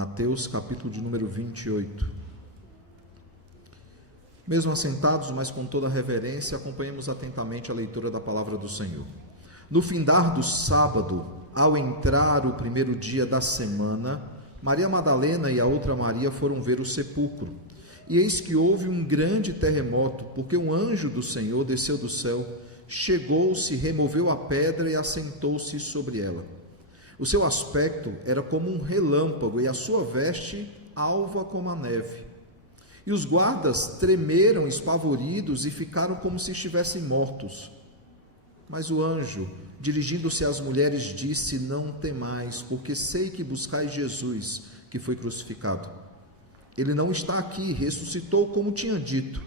Mateus, capítulo de número 28. Mesmo assentados, mas com toda a reverência, acompanhemos atentamente a leitura da palavra do Senhor. No findar do sábado, ao entrar o primeiro dia da semana, Maria Madalena e a outra Maria foram ver o sepulcro. E eis que houve um grande terremoto, porque um anjo do Senhor desceu do céu, chegou-se, removeu a pedra e assentou-se sobre ela. O seu aspecto era como um relâmpago e a sua veste alva como a neve. E os guardas tremeram espavoridos e ficaram como se estivessem mortos. Mas o anjo, dirigindo-se às mulheres, disse: não temais, porque sei que buscais Jesus, que foi crucificado. Ele não está aqui, ressuscitou como tinha dito.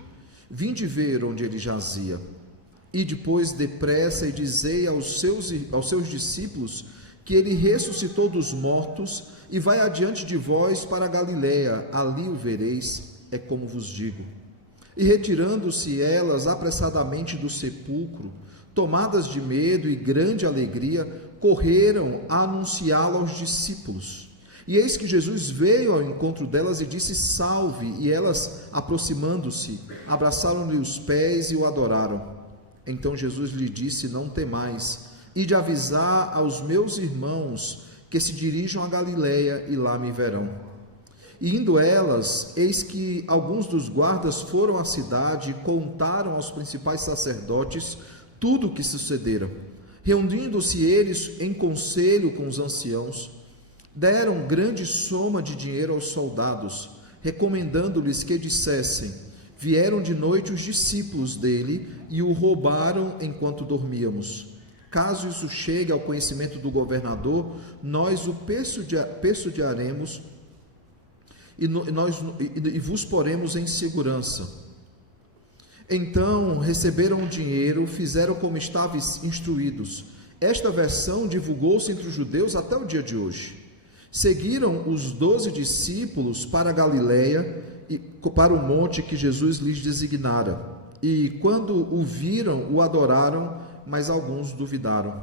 Vinde ver onde ele jazia. E depois depressa e dizei aos seus discípulos que ele ressuscitou dos mortos e vai adiante de vós para a Galiléia, ali o vereis, é como vos digo. E retirando-se elas apressadamente do sepulcro, tomadas de medo e grande alegria, correram a anunciá-lo aos discípulos. E eis que Jesus veio ao encontro delas e disse: salve! E elas, aproximando-se, abraçaram-lhe os pés e o adoraram. Então Jesus lhe disse: não temais, e de avisar aos meus irmãos que se dirijam a Galiléia e lá me verão. E indo elas, eis que alguns dos guardas foram à cidade e contaram aos principais sacerdotes tudo o que sucedera. Reunindo-se eles em conselho com os anciãos, deram grande soma de dinheiro aos soldados, recomendando-lhes que dissessem: vieram de noite os discípulos dele e o roubaram enquanto dormíamos. Caso isso chegue ao conhecimento do governador, nós o persuadiremos e vos poremos em segurança. Então receberam o dinheiro, fizeram como estavam instruídos. Esta versão divulgou-se entre os judeus até o dia de hoje. Seguiram os 12 discípulos para a Galiléia e para o monte que Jesus lhes designara. E quando o viram, o adoraram, mas alguns duvidaram.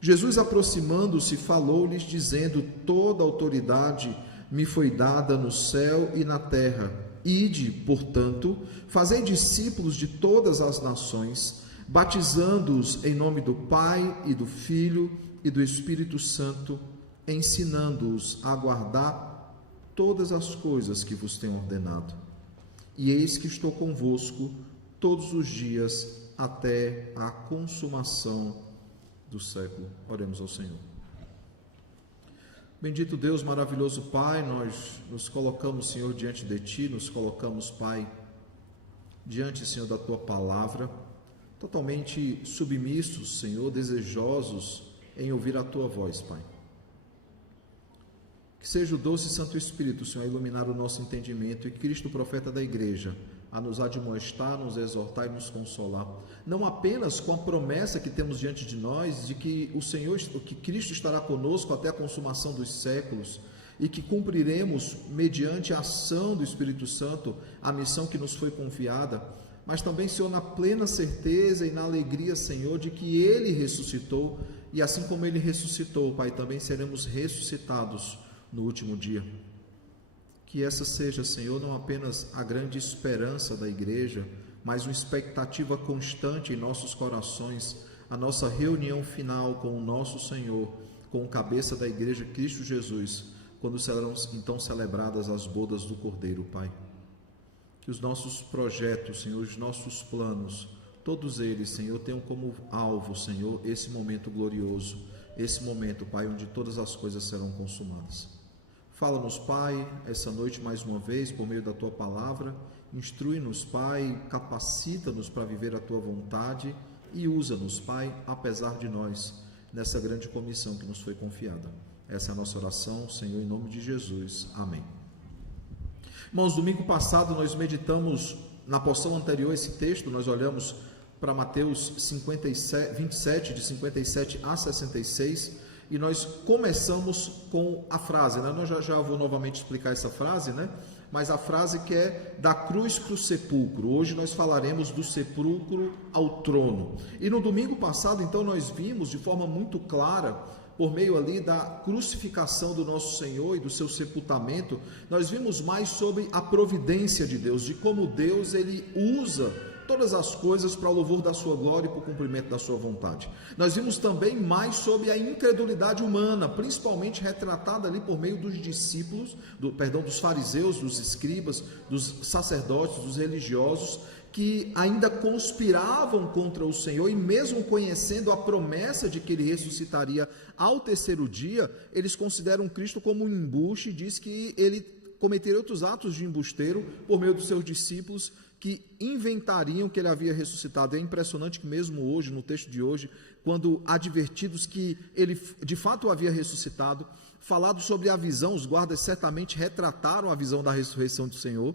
Jesus, aproximando-se, falou-lhes, dizendo: toda autoridade me foi dada no céu e na terra. Ide, portanto, fazei discípulos de todas as nações, batizando-os em nome do Pai e do Filho e do Espírito Santo, ensinando-os a guardar todas as coisas que vos tenho ordenado. E eis que estou convosco todos os dias até a consumação do século. Oremos ao Senhor. Bendito Deus, maravilhoso Pai, nós nos colocamos, Senhor, diante de Ti, nos colocamos, Pai, diante, Senhor, da Tua palavra, totalmente submissos, Senhor, desejosos em ouvir a Tua voz, Pai. Que seja o doce Santo Espírito, Senhor, a iluminar o nosso entendimento, e Cristo, profeta da igreja, a nos admoestar, nos exortar e nos consolar, não apenas com a promessa que temos diante de nós, de que o Senhor, que Cristo estará conosco até a consumação dos séculos, e que cumpriremos, mediante a ação do Espírito Santo, a missão que nos foi confiada, mas também, Senhor, na plena certeza e na alegria, Senhor, de que Ele ressuscitou, e assim como Ele ressuscitou, Pai, também seremos ressuscitados no último dia. Que essa seja, Senhor, não apenas a grande esperança da igreja, mas uma expectativa constante em nossos corações, a nossa reunião final com o nosso Senhor, com o cabeça da igreja, Cristo Jesus, quando serão então celebradas as bodas do Cordeiro, Pai. Que os nossos projetos, Senhor, os nossos planos, todos eles, Senhor, tenham como alvo, Senhor, esse momento glorioso, esse momento, Pai, onde todas as coisas serão consumadas. Fala-nos, Pai, essa noite mais uma vez, por meio da Tua palavra. Instrui-nos, Pai, capacita-nos para viver a Tua vontade e usa-nos, Pai, apesar de nós, nessa grande comissão que nos foi confiada. Essa é a nossa oração, Senhor, em nome de Jesus. Amém. Irmãos, domingo passado nós meditamos na porção anterior esse texto, nós olhamos para Mateus 27, de 57 a 66, e nós começamos com a frase, né? Eu já vou novamente explicar essa frase, né? Mas a frase que é da cruz para o sepulcro. Hoje nós falaremos do sepulcro ao trono. E no domingo passado, então, nós vimos de forma muito clara por meio ali da crucificação do nosso Senhor e do seu sepultamento, nós vimos mais sobre a providência de Deus, de como Deus ele usa todas as coisas para o louvor da sua glória e para o cumprimento da sua vontade. Nós vimos também mais sobre a incredulidade humana, principalmente retratada ali por meio dos discípulos, dos fariseus, dos escribas, dos sacerdotes, dos religiosos, que ainda conspiravam contra o Senhor, e mesmo conhecendo a promessa de que ele ressuscitaria ao terceiro dia, eles consideram Cristo como um embuste, e diz que ele cometeria outros atos de embusteiro por meio dos seus discípulos, que inventariam que ele havia ressuscitado. É impressionante que mesmo hoje, no texto de hoje, quando advertidos que ele de fato havia ressuscitado, falado sobre a visão, os guardas certamente retrataram a visão da ressurreição do Senhor,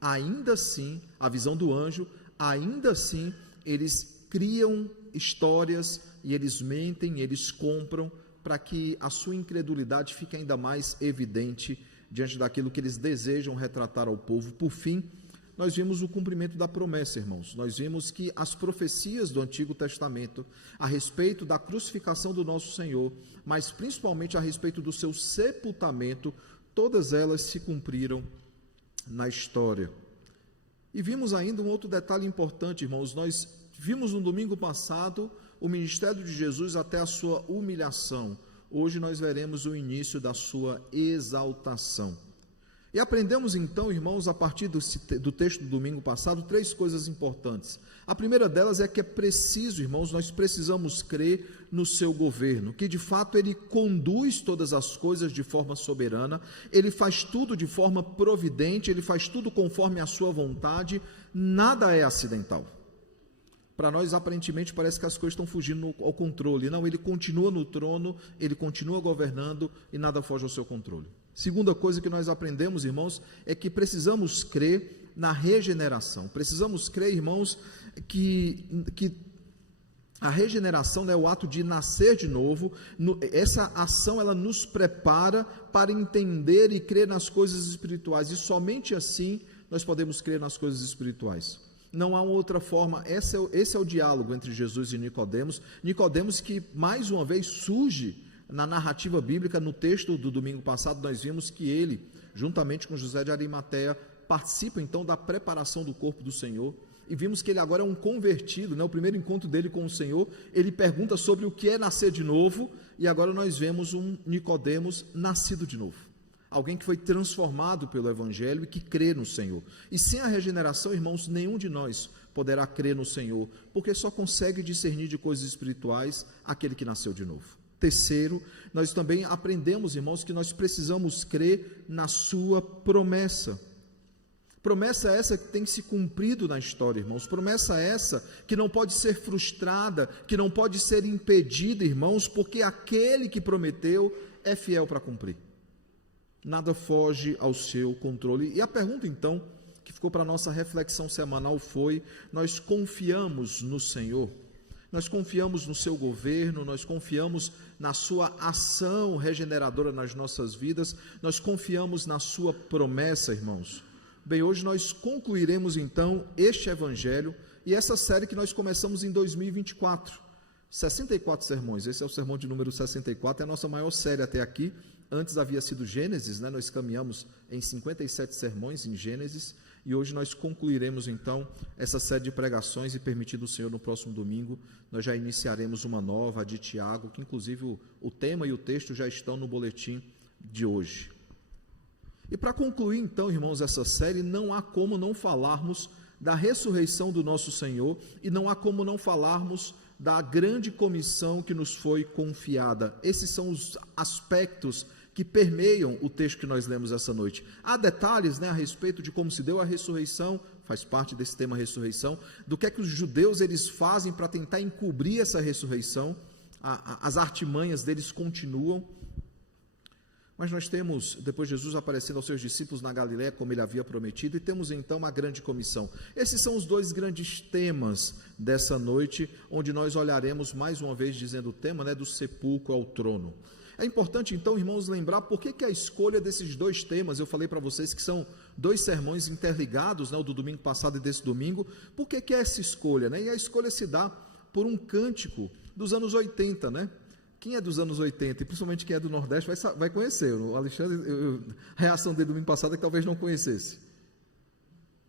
ainda assim, a visão do anjo, ainda assim, eles criam histórias e eles mentem, eles compram, para que a sua incredulidade fique ainda mais evidente diante daquilo que eles desejam retratar ao povo. Por fim, nós vimos o cumprimento da promessa, irmãos. Nós vimos que as profecias do Antigo Testamento a respeito da crucificação do nosso Senhor, mas principalmente a respeito do seu sepultamento, todas elas se cumpriram na história. E vimos ainda um outro detalhe importante, irmãos. Nós vimos no domingo passado o ministério de Jesus até a sua humilhação. Hoje nós veremos o início da sua exaltação. E aprendemos então, irmãos, a partir do texto do domingo passado, 3 coisas importantes. A primeira delas é que é preciso, irmãos, nós precisamos crer no seu governo, que de fato ele conduz todas as coisas de forma soberana, ele faz tudo de forma providente, ele faz tudo conforme a sua vontade, nada é acidental. Para nós, aparentemente, parece que as coisas estão fugindo ao controle. Não, ele continua no trono, ele continua governando e nada foge ao seu controle. Segunda coisa que nós aprendemos, irmãos, é que precisamos crer na regeneração. Precisamos crer, irmãos, que a regeneração, né, o ato de nascer de novo, essa ação ela nos prepara para entender e crer nas coisas espirituais. E somente assim nós podemos crer nas coisas espirituais. Não há outra forma. Esse é o diálogo entre Jesus e Nicodemos. Nicodemos que mais uma vez surge na narrativa bíblica. No texto do domingo passado nós vimos que ele, juntamente com José de Arimateia, participa então da preparação do corpo do Senhor, e vimos que ele agora é um convertido, né? O primeiro encontro dele com o Senhor, ele pergunta sobre o que é nascer de novo, e agora nós vemos um Nicodemos nascido de novo, alguém que foi transformado pelo Evangelho e que crê no Senhor. E sem a regeneração, irmãos, nenhum de nós poderá crer no Senhor, porque só consegue discernir de coisas espirituais aquele que nasceu de novo. Terceiro, nós também aprendemos, irmãos, que nós precisamos crer na sua promessa. Promessa essa que tem se cumprido na história, irmãos. Promessa essa que não pode ser frustrada, que não pode ser impedida, irmãos, porque aquele que prometeu é fiel para cumprir. Nada foge ao seu controle. E a pergunta, então, que ficou para a nossa reflexão semanal foi: nós confiamos no Senhor? Nós confiamos no seu governo, nós confiamos na sua ação regeneradora nas nossas vidas, nós confiamos na sua promessa, irmãos. Bem, hoje nós concluiremos então este evangelho e essa série que nós começamos em 2024, 64 sermões, esse é o sermão de número 64, é a nossa maior série até aqui. Antes havia sido Gênesis, né? Nós caminhamos em 57 sermões em Gênesis, e hoje nós concluiremos então essa série de pregações, e permitido o Senhor, no próximo domingo, nós já iniciaremos uma nova, a de Tiago, que inclusive o tema e o texto já estão no boletim de hoje. E para concluir então, irmãos, essa série, não há como não falarmos da ressurreição do nosso Senhor, e não há como não falarmos da grande comissão que nos foi confiada. Esses são os aspectos que permeiam o texto que nós lemos essa noite. Há detalhes, né, a respeito de como se deu a ressurreição, faz parte desse tema ressurreição, do que é que os judeus eles fazem para tentar encobrir essa ressurreição, as artimanhas deles continuam. Mas nós temos, depois Jesus aparecendo aos seus discípulos na Galiléia, como ele havia prometido, e temos então uma grande comissão. Esses são os 2 grandes temas dessa noite, onde nós olharemos mais uma vez, dizendo o tema, né, do sepulcro ao trono. É importante então, irmãos, lembrar por que a escolha desses 2 temas, eu falei para vocês que são 2 sermões interligados, né, o do domingo passado e desse domingo. Por que é essa escolha? Né? E a escolha se dá por um cântico dos anos 80, né? Quem é dos anos 80, e principalmente quem é do Nordeste, vai conhecer. O Alexandre, a reação dele domingo passado é que talvez não conhecesse.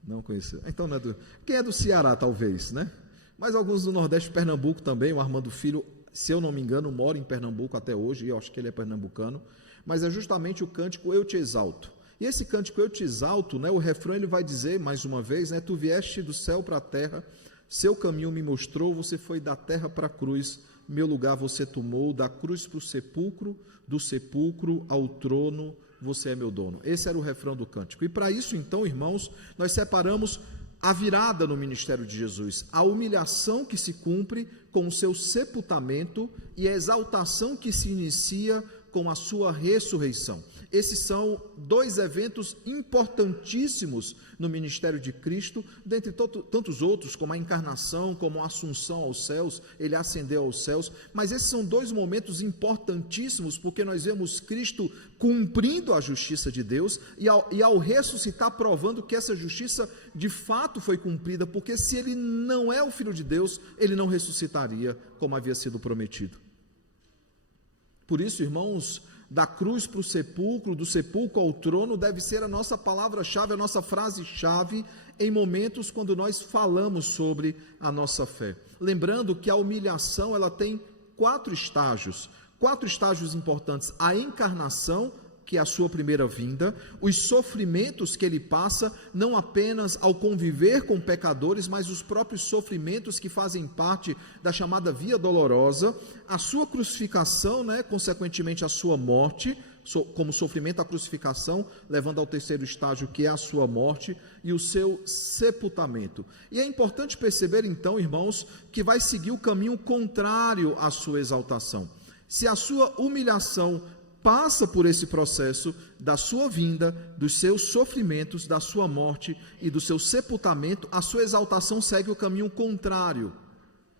Não conheceu. Então, não é quem é do Ceará, talvez, né? Mas alguns do Nordeste, Pernambuco também, o Armando Filho, se eu não me engano, mora em Pernambuco até hoje, e eu acho que ele é pernambucano, mas é justamente o cântico Eu Te Exalto. E esse cântico Eu Te Exalto, né, o refrão ele vai dizer, mais uma vez, né, tu vieste do céu para a terra, seu caminho me mostrou, você foi da terra para a cruz, meu lugar você tomou, da cruz para o sepulcro, do sepulcro ao trono, você é meu dono. Esse era o refrão do cântico. E para isso, então, irmãos, nós separamos a virada no ministério de Jesus, a humilhação que se cumpre com o seu sepultamento e a exaltação que se inicia com a sua ressurreição. Esses são dois eventos importantíssimos no ministério de Cristo, dentre tantos outros, como a encarnação, como a assunção aos céus, ele ascendeu aos céus, mas esses são dois momentos importantíssimos, porque nós vemos Cristo cumprindo a justiça de Deus, e ao ressuscitar, provando que essa justiça de fato foi cumprida, porque se ele não é o Filho de Deus, ele não ressuscitaria, como havia sido prometido. Por isso, irmãos, da cruz para o sepulcro, do sepulcro ao trono, deve ser a nossa palavra-chave, a nossa frase-chave, em momentos quando nós falamos sobre a nossa fé. Lembrando que a humilhação, ela tem quatro estágios importantes: a encarnação, que é a sua primeira vinda, os sofrimentos que ele passa, não apenas ao conviver com pecadores, mas os próprios sofrimentos que fazem parte da chamada via dolorosa, a sua crucificação, né, consequentemente a sua morte, como sofrimento a crucificação, levando ao terceiro estágio, que é a sua morte, e o seu sepultamento. E é importante perceber então, irmãos, que vai seguir o caminho contrário à sua exaltação. Se a sua humilhação passa por esse processo da sua vinda, dos seus sofrimentos, da sua morte e do seu sepultamento, a sua exaltação segue o caminho contrário.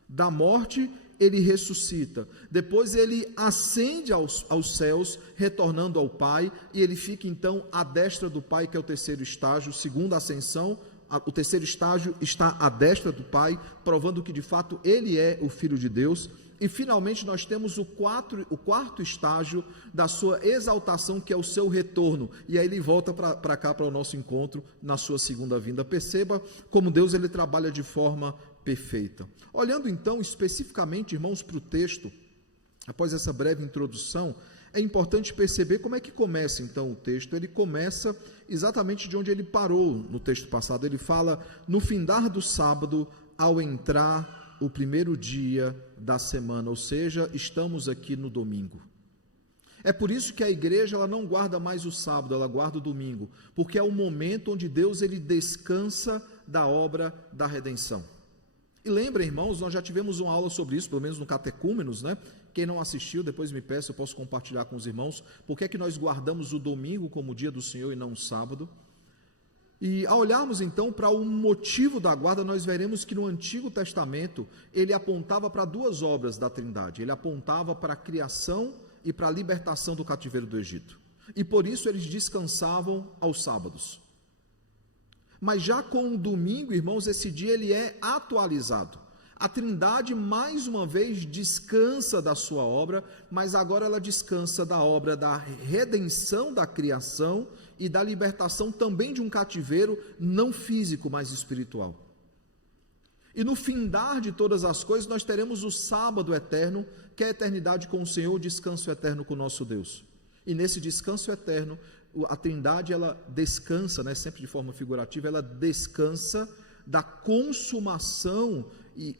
Da morte, ele ressuscita. Depois ele ascende aos céus, retornando ao Pai, e ele fica então à destra do Pai, que é o terceiro estágio. Segundo a ascensão, o terceiro estágio está à destra do Pai, provando que de fato ele é o Filho de Deus. E finalmente nós temos o quarto estágio da sua exaltação, que é o seu retorno. E aí ele volta para cá, para o nosso encontro, na sua segunda vinda. Perceba como Deus ele trabalha de forma perfeita. Olhando então especificamente, irmãos, para o texto, após essa breve introdução, é importante perceber como é que começa então o texto. Ele começa exatamente de onde ele parou no texto passado. Ele fala: no findar do sábado, ao entrar o primeiro dia da semana, ou seja, estamos aqui no domingo. É por isso que a igreja ela não guarda mais o sábado, ela guarda o domingo, porque é o momento onde Deus ele descansa da obra da redenção. E lembrem, irmãos, nós já tivemos uma aula sobre isso, pelo menos no Catecúmenos, né? Quem não assistiu, depois me peça, eu posso compartilhar com os irmãos, porque é que nós guardamos o domingo como o dia do Senhor e não o sábado. E ao olharmos então para o motivo da guarda, nós veremos que no Antigo Testamento ele apontava para duas obras da Trindade. Ele apontava para a criação e para a libertação do cativeiro do Egito. E por isso eles descansavam aos sábados. Mas já com o domingo, irmãos, esse dia ele é atualizado. A Trindade mais uma vez descansa da sua obra, mas agora ela descansa da obra da redenção da criação e da libertação também de um cativeiro não físico, mas espiritual. E no findar de todas as coisas, nós teremos o sábado eterno, que é a eternidade com o Senhor, o descanso eterno com o nosso Deus. E nesse descanso eterno, a Trindade, ela descansa, né, sempre de forma figurativa, ela descansa da consumação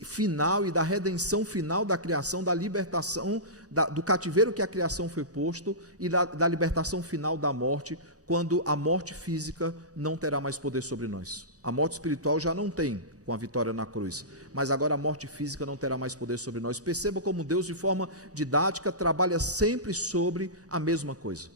final e da redenção final da criação, da libertação do cativeiro que a criação foi posto e da libertação final da morte, quando a morte física não terá mais poder sobre nós. A morte espiritual já não tem, com a vitória na cruz, mas agora a morte física não terá mais poder sobre nós. Perceba como Deus, de forma didática, trabalha sempre sobre a mesma coisa.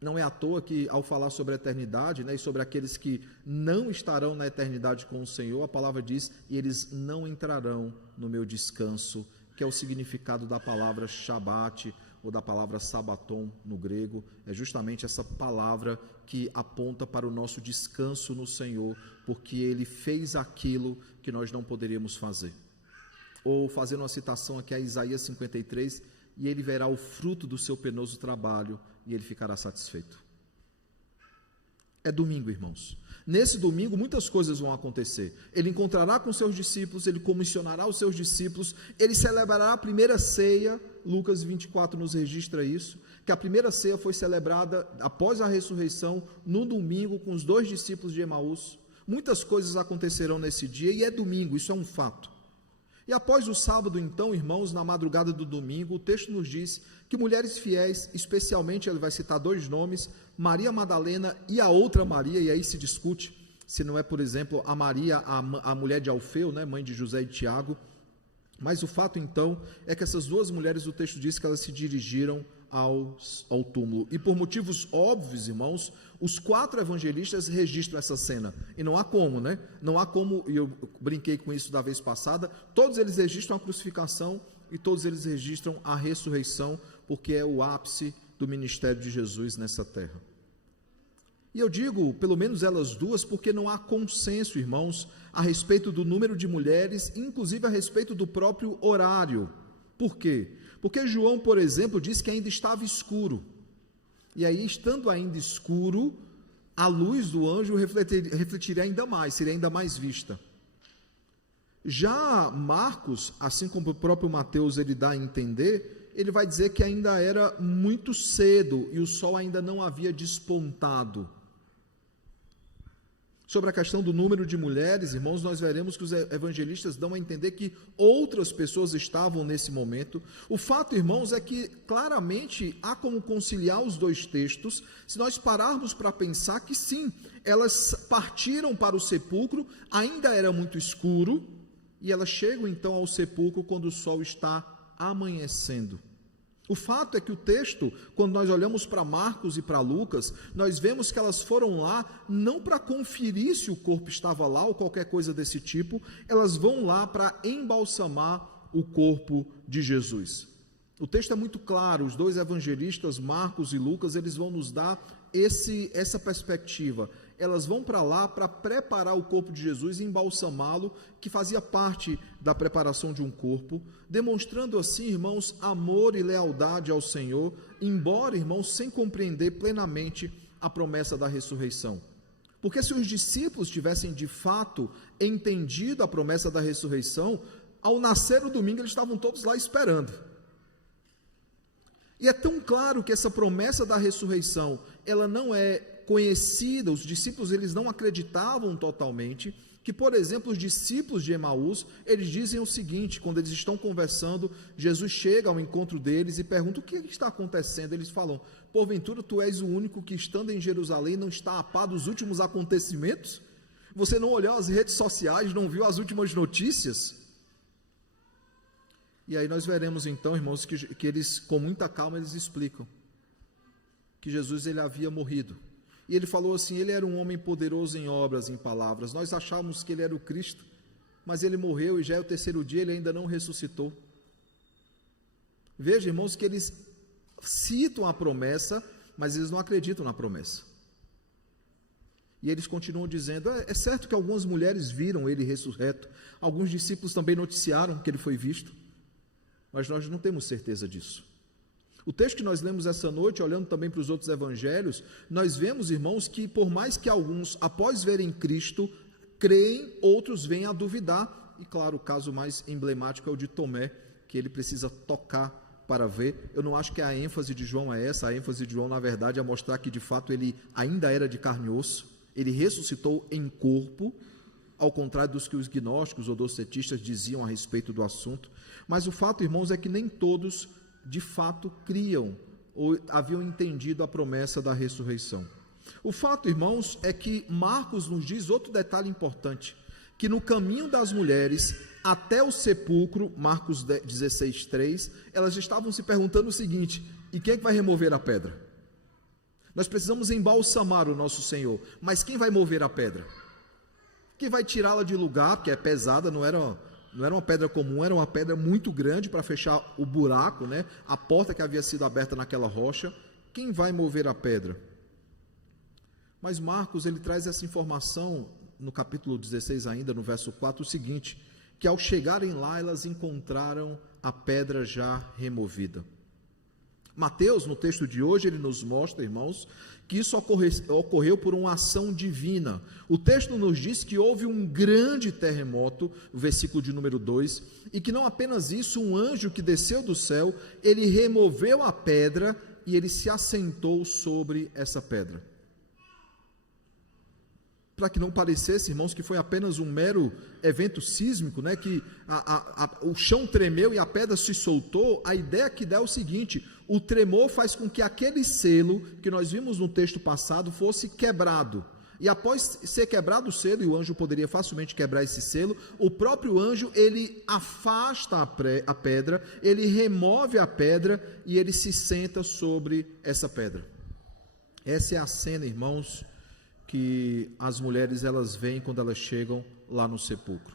Não é à toa que, ao falar sobre a eternidade, né, e sobre aqueles que não estarão na eternidade com o Senhor, a palavra diz: e eles não entrarão no meu descanso, que é o significado da palavra Shabat, ou da palavra Sabaton no grego. É justamente essa palavra que aponta para o nosso descanso no Senhor, porque Ele fez aquilo que nós não poderíamos fazer. ou fazendo uma citação aqui a Isaías 53, e ele verá o fruto do seu penoso trabalho e ele ficará satisfeito. É domingo, irmãos. Nesse domingo muitas coisas vão acontecer. Ele encontrará com seus discípulos, ele comissionará os seus discípulos, ele celebrará a primeira ceia. Lucas 24 nos registra isso, que a primeira ceia foi celebrada após a ressurreição, no domingo, com os 2 discípulos de Emaús. Muitas coisas acontecerão nesse dia, e é domingo, isso é um fato. E após o sábado, então, irmãos, na madrugada do domingo, o texto nos diz que mulheres fiéis, especialmente, ele vai citar 2 nomes, Maria Madalena e a outra Maria, e aí se discute se não é, por exemplo, a Maria, a mulher de Alfeu, né, mãe de José e Tiago. Mas o fato, então, é que essas 2 mulheres, o texto diz que elas se dirigiram ao túmulo. E por motivos óbvios, irmãos, os 4 evangelistas registram essa cena. E não há como, né? Não há como, e eu brinquei com isso da vez passada, todos eles registram a crucificação e todos eles registram a ressurreição, porque é o ápice do ministério de Jesus nessa terra. E eu digo, pelo menos elas 2, porque não há consenso, irmãos, a respeito do número de mulheres, inclusive a respeito do próprio horário. Por quê? Porque João, por exemplo, diz que ainda estava escuro. E aí, estando ainda escuro, a luz do anjo refletiria ainda mais, seria ainda mais vista. Já Marcos, assim como o próprio Mateus ele dá a entender, ele vai dizer que ainda era muito cedo e o sol ainda não havia despontado. Sobre a questão do número de mulheres, irmãos, nós veremos que os evangelistas dão a entender que outras pessoas estavam nesse momento. O fato, irmãos, é que claramente há como conciliar os 2 textos, se nós pararmos para pensar que sim, elas partiram para o sepulcro, ainda era muito escuro, e elas chegam então ao sepulcro quando o sol está amanhecendo. O fato é que o texto, quando nós olhamos para Marcos e para Lucas, nós vemos que elas foram lá não para conferir se o corpo estava lá ou qualquer coisa desse tipo, elas vão lá para embalsamar o corpo de Jesus. O texto é muito claro, os 2 evangelistas, Marcos e Lucas, eles vão nos dar essa perspectiva. Elas vão para lá para preparar o corpo de Jesus e embalsamá-lo, que fazia parte da preparação de um corpo, demonstrando assim, irmãos, amor e lealdade ao Senhor, embora, irmãos, sem compreender plenamente a promessa da ressurreição. Porque se os discípulos tivessem de fato entendido a promessa da ressurreição, ao nascer o domingo eles estavam todos lá esperando. E é tão claro que essa promessa da ressurreição, ela não é conhecida, os discípulos eles não acreditavam totalmente, que, por exemplo, os discípulos de Emaús, eles dizem o seguinte, quando eles estão conversando, Jesus chega ao encontro deles e pergunta: o que está acontecendo? Eles falam: porventura tu és o único que, estando em Jerusalém, não está a par dos últimos acontecimentos? Você não olhou as redes sociais, não viu as últimas notícias? E aí nós veremos então, irmãos, que eles, com muita calma, eles explicam que Jesus ele havia morrido. E ele falou assim: ele era um homem poderoso em obras, em palavras. Nós achávamos que ele era o Cristo, mas ele morreu e já é o 3º dia, ele ainda não ressuscitou. Veja, irmãos, que eles citam a promessa, mas eles não acreditam na promessa. E eles continuam dizendo: é certo que algumas mulheres viram ele ressurreto, alguns discípulos também noticiaram que ele foi visto, mas nós não temos certeza disso. O texto que nós lemos essa noite, olhando também para os outros evangelhos, nós vemos, irmãos, que por mais que alguns, após verem Cristo, creem, outros vêm a duvidar. E claro, o caso mais emblemático é o de Tomé, que ele precisa tocar para ver. Eu não acho que a ênfase de João é essa. A ênfase de João, na verdade, é mostrar que de fato ele ainda era de carne e osso, ele ressuscitou em corpo, ao contrário dos que os gnósticos ou docetistas diziam a respeito do assunto. Mas o fato, irmãos, é que nem todos de fato criam ou haviam entendido a promessa da ressurreição. O fato, irmãos, é que Marcos nos diz outro detalhe importante, que no caminho das mulheres até o sepulcro, Marcos 16:3, elas estavam se perguntando o seguinte: e quem é que vai remover a pedra? Nós precisamos embalsamar o nosso Senhor, mas quem vai mover a pedra? Quem vai tirá-la de lugar, porque é pesada, não era uma pedra comum, era uma pedra muito grande para fechar o buraco, né? A porta que havia sido aberta naquela rocha. Quem vai mover a pedra? Mas Marcos, ele traz essa informação no capítulo 16 ainda, no verso 4, o seguinte: que ao chegarem lá, elas encontraram a pedra já removida. Mateus, no texto de hoje, ele nos mostra, irmãos, que isso ocorreu por uma ação divina. O texto nos diz que houve um grande terremoto, o versículo de número 2, e que não apenas isso, um anjo que desceu do céu, ele removeu a pedra e ele se assentou sobre essa pedra. Para que não parecesse, irmãos, que foi apenas um mero evento sísmico, né, que o chão tremeu e a pedra se soltou, a ideia que dá é o seguinte: o tremor faz com que aquele selo, que nós vimos no texto passado, fosse quebrado. E após ser quebrado o selo, e o anjo poderia facilmente quebrar esse selo, o próprio anjo, ele afasta a pedra, ele remove a pedra e ele se senta sobre essa pedra. Essa é a cena, irmãos, que as mulheres elas veem quando elas chegam lá no sepulcro.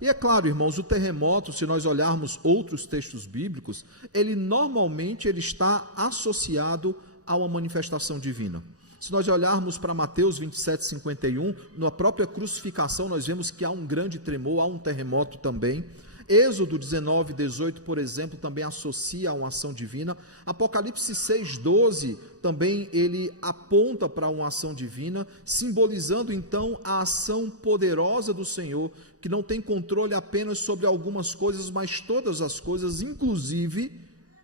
E é claro, irmãos, o terremoto, se nós olharmos outros textos bíblicos, ele normalmente está associado a uma manifestação divina. Se nós olharmos para Mateus 27:51, na própria crucificação nós vemos que há um grande tremor, há um terremoto também. Êxodo 19:18, por exemplo, também associa a uma ação divina. Apocalipse 6:12 também ele aponta para uma ação divina, simbolizando então a ação poderosa do Senhor, que não tem controle apenas sobre algumas coisas, mas todas as coisas, inclusive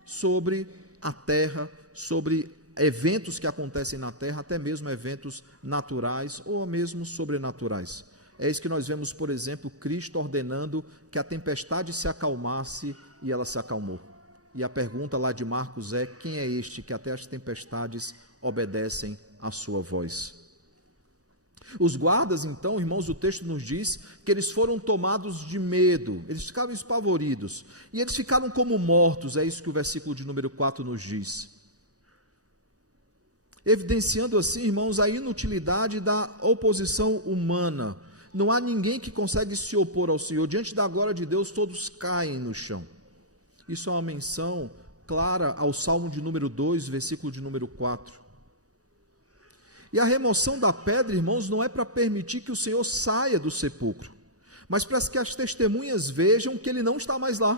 sobre a terra, sobre eventos que acontecem na terra, até mesmo eventos naturais ou mesmo sobrenaturais. É isso que nós vemos, por exemplo, Cristo ordenando que a tempestade se acalmasse e ela se acalmou. E a pergunta lá de Marcos é: quem é este que até as tempestades obedecem à sua voz? Os guardas, então, irmãos, o texto nos diz que eles foram tomados de medo, eles ficaram espavoridos, e eles ficaram como mortos, é isso que o versículo de número 4 nos diz. Evidenciando assim, irmãos, a inutilidade da oposição humana. Não há ninguém que consegue se opor ao Senhor. Diante da glória de Deus, todos caem no chão. Isso é uma menção clara ao Salmo de número 2, versículo de número 4. E a remoção da pedra, irmãos, não é para permitir que o Senhor saia do sepulcro, mas para que as testemunhas vejam que ele não está mais lá.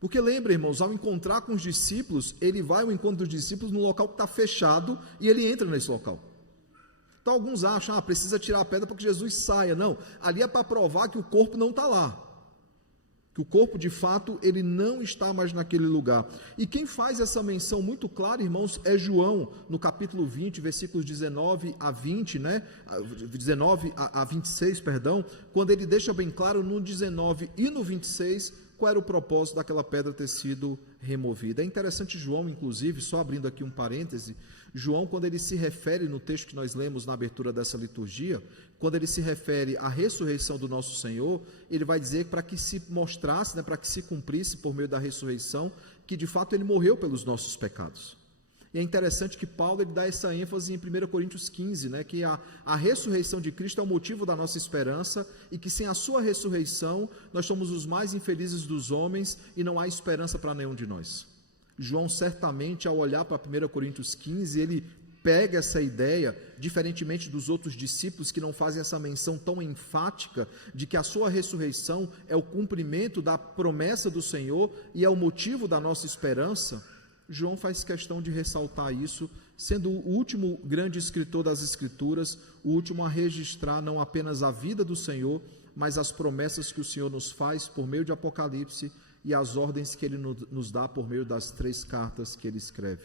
Porque lembra, irmãos, ao encontrar com os discípulos, ele vai ao encontro dos discípulos no local que está fechado e ele entra nesse local. Então alguns acham, precisa tirar a pedra para que Jesus saia. Não, ali é para provar que o corpo não está lá. Que o corpo, de fato, ele não está mais naquele lugar. E quem faz essa menção muito clara, irmãos, é João, no capítulo 20, versículos 19 a 20, né? 19 a 26, perdão, quando ele deixa bem claro no 19 e no 26, qual era o propósito daquela pedra ter sido removida. É interessante João, inclusive, só abrindo aqui um parêntese, João, quando ele se refere no texto que nós lemos na abertura dessa liturgia, quando ele se refere à ressurreição do nosso Senhor, ele vai dizer para que se mostrasse, né, para que se cumprisse por meio da ressurreição, que de fato ele morreu pelos nossos pecados. E é interessante que Paulo ele dá essa ênfase em 1 Coríntios 15, né, que a ressurreição de Cristo é o motivo da nossa esperança e que sem a sua ressurreição nós somos os mais infelizes dos homens e não há esperança para nenhum de nós. João certamente, ao olhar para 1 Coríntios 15, ele pega essa ideia, diferentemente dos outros discípulos que não fazem essa menção tão enfática de que a sua ressurreição é o cumprimento da promessa do Senhor e é o motivo da nossa esperança. João faz questão de ressaltar isso, sendo o último grande escritor das Escrituras, o último a registrar não apenas a vida do Senhor, mas as promessas que o Senhor nos faz por meio de Apocalipse e as ordens que ele nos dá por meio das 3 cartas que ele escreve.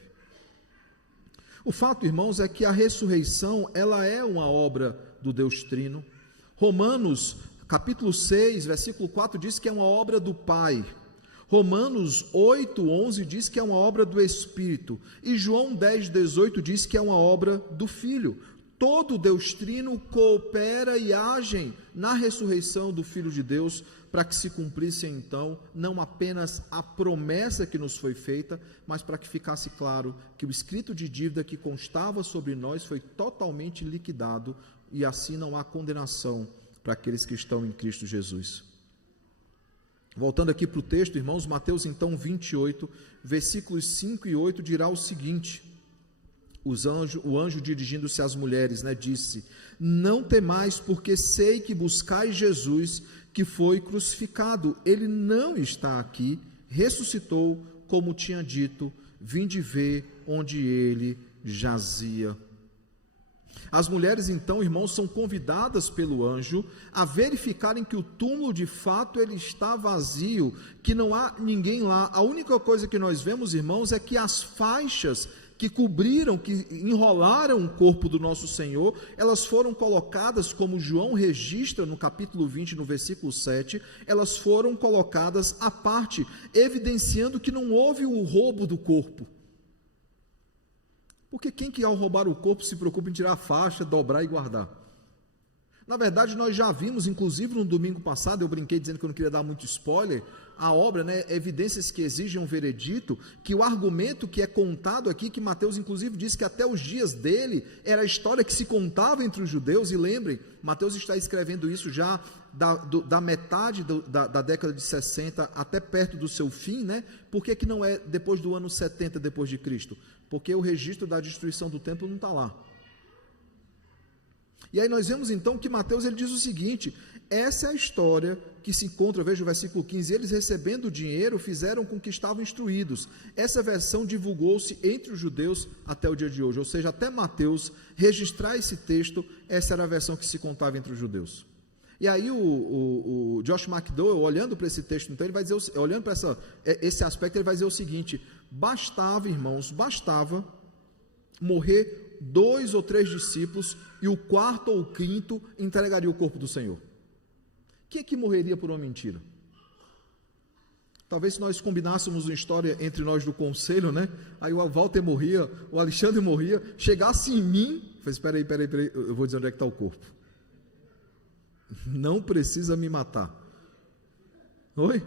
O fato, irmãos, é que a ressurreição, ela é uma obra do Deus Trino. Romanos, capítulo 6, versículo 4, diz que é uma obra do Pai. Romanos 8:11 diz que é uma obra do Espírito, e João 10:18 diz que é uma obra do Filho. Todo Deus Trino coopera e age na ressurreição do Filho de Deus, para que se cumprisse então, não apenas a promessa que nos foi feita, mas para que ficasse claro que o escrito de dívida que constava sobre nós foi totalmente liquidado, e assim não há condenação para aqueles que estão em Cristo Jesus. Voltando aqui para o texto, irmãos, Mateus então 28, versículos 5 e 8 dirá o seguinte: o anjo dirigindo-se às mulheres, disse: não temais, porque sei que buscais Jesus, que foi crucificado. Ele não está aqui, ressuscitou, como tinha dito. Vinde ver onde ele jazia. As mulheres, então, irmãos, são convidadas pelo anjo a verificarem que o túmulo, de fato, ele está vazio, que não há ninguém lá. A única coisa que nós vemos, irmãos, é que as faixas que cobriram, que enrolaram o corpo do nosso Senhor, elas foram colocadas, como João registra no capítulo 20, no versículo 7, elas foram colocadas à parte, evidenciando que não houve o roubo do corpo. Porque quem que ao roubar o corpo se preocupa em tirar a faixa, dobrar e guardar? Na verdade, nós já vimos, inclusive no domingo passado, eu brinquei dizendo que eu não queria dar muito spoiler, a obra, Evidências que exigem um veredito, que o argumento que é contado aqui, que Mateus inclusive diz que até os dias dele, era a história que se contava entre os judeus, e lembrem, Mateus está escrevendo isso já da metade da década de 60 até perto do seu fim, Por que não é depois do ano 70 depois de Cristo? Porque o registro da destruição do templo não está lá. E aí nós vemos então que Mateus ele diz o seguinte: essa é a história que se encontra, veja o versículo 15, eles recebendo o dinheiro fizeram com que estavam instruídos. Essa versão divulgou-se entre os judeus até o dia de hoje, ou seja, até Mateus registrar esse texto, essa era a versão que se contava entre os judeus. E aí o Josh McDowell, olhando para esse texto, então ele vai dizer, olhando para esse aspecto, ele vai dizer o seguinte: bastava, irmãos, morrer 2 ou 3 discípulos, e o quarto ou o quinto entregaria o corpo do Senhor. Quem é que morreria por uma mentira? Talvez se nós combinássemos uma história entre nós do conselho, aí o Walter morria, o Alexandre morria, chegasse em mim, falei, espera aí, eu vou dizer onde é que está o corpo. Não precisa me matar. Oi?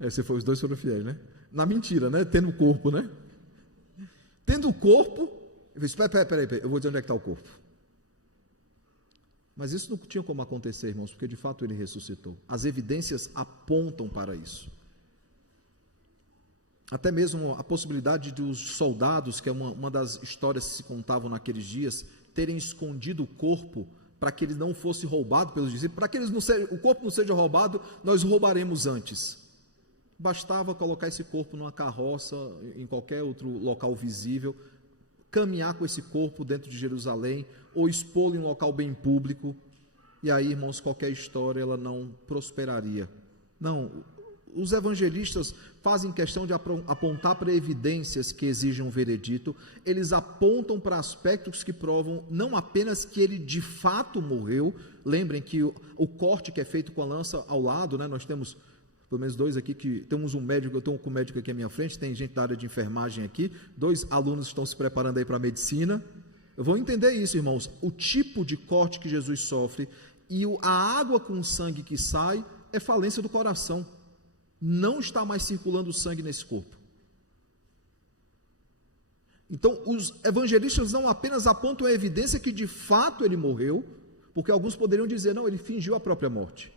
Os dois foram fiéis, Na mentira, tendo o corpo, Tendo o corpo, eu falei, espera aí, eu vou dizer onde é que está o corpo. Mas isso não tinha como acontecer, irmãos, porque de fato ele ressuscitou. As evidências apontam para isso. Até mesmo a possibilidade dos soldados, que é uma das histórias que se contavam naqueles dias, terem escondido o corpo para que ele não fosse roubado pelos discípulos, para que o corpo não seja roubado, nós roubaremos antes. Bastava colocar esse corpo numa carroça, em qualquer outro local visível, caminhar com esse corpo dentro de Jerusalém, ou expô-lo em um local bem público, e aí, irmãos, qualquer história ela não prosperaria. Não, os evangelistas fazem questão de apontar para evidências que exigem um veredito, eles apontam para aspectos que provam não apenas que ele de fato morreu. Lembrem que o corte que é feito com a lança ao lado, nós temos pelo menos 2 aqui, temos um médico, eu estou com um médico aqui à minha frente, tem gente da área de enfermagem aqui, 2 alunos estão se preparando aí para a medicina. Vão entender isso, irmãos, o tipo de corte que Jesus sofre, e a água com sangue que sai é falência do coração. Não está mais circulando sangue nesse corpo. Então, os evangelistas não apenas apontam a evidência que de fato ele morreu, porque alguns poderiam dizer, não, ele fingiu a própria morte.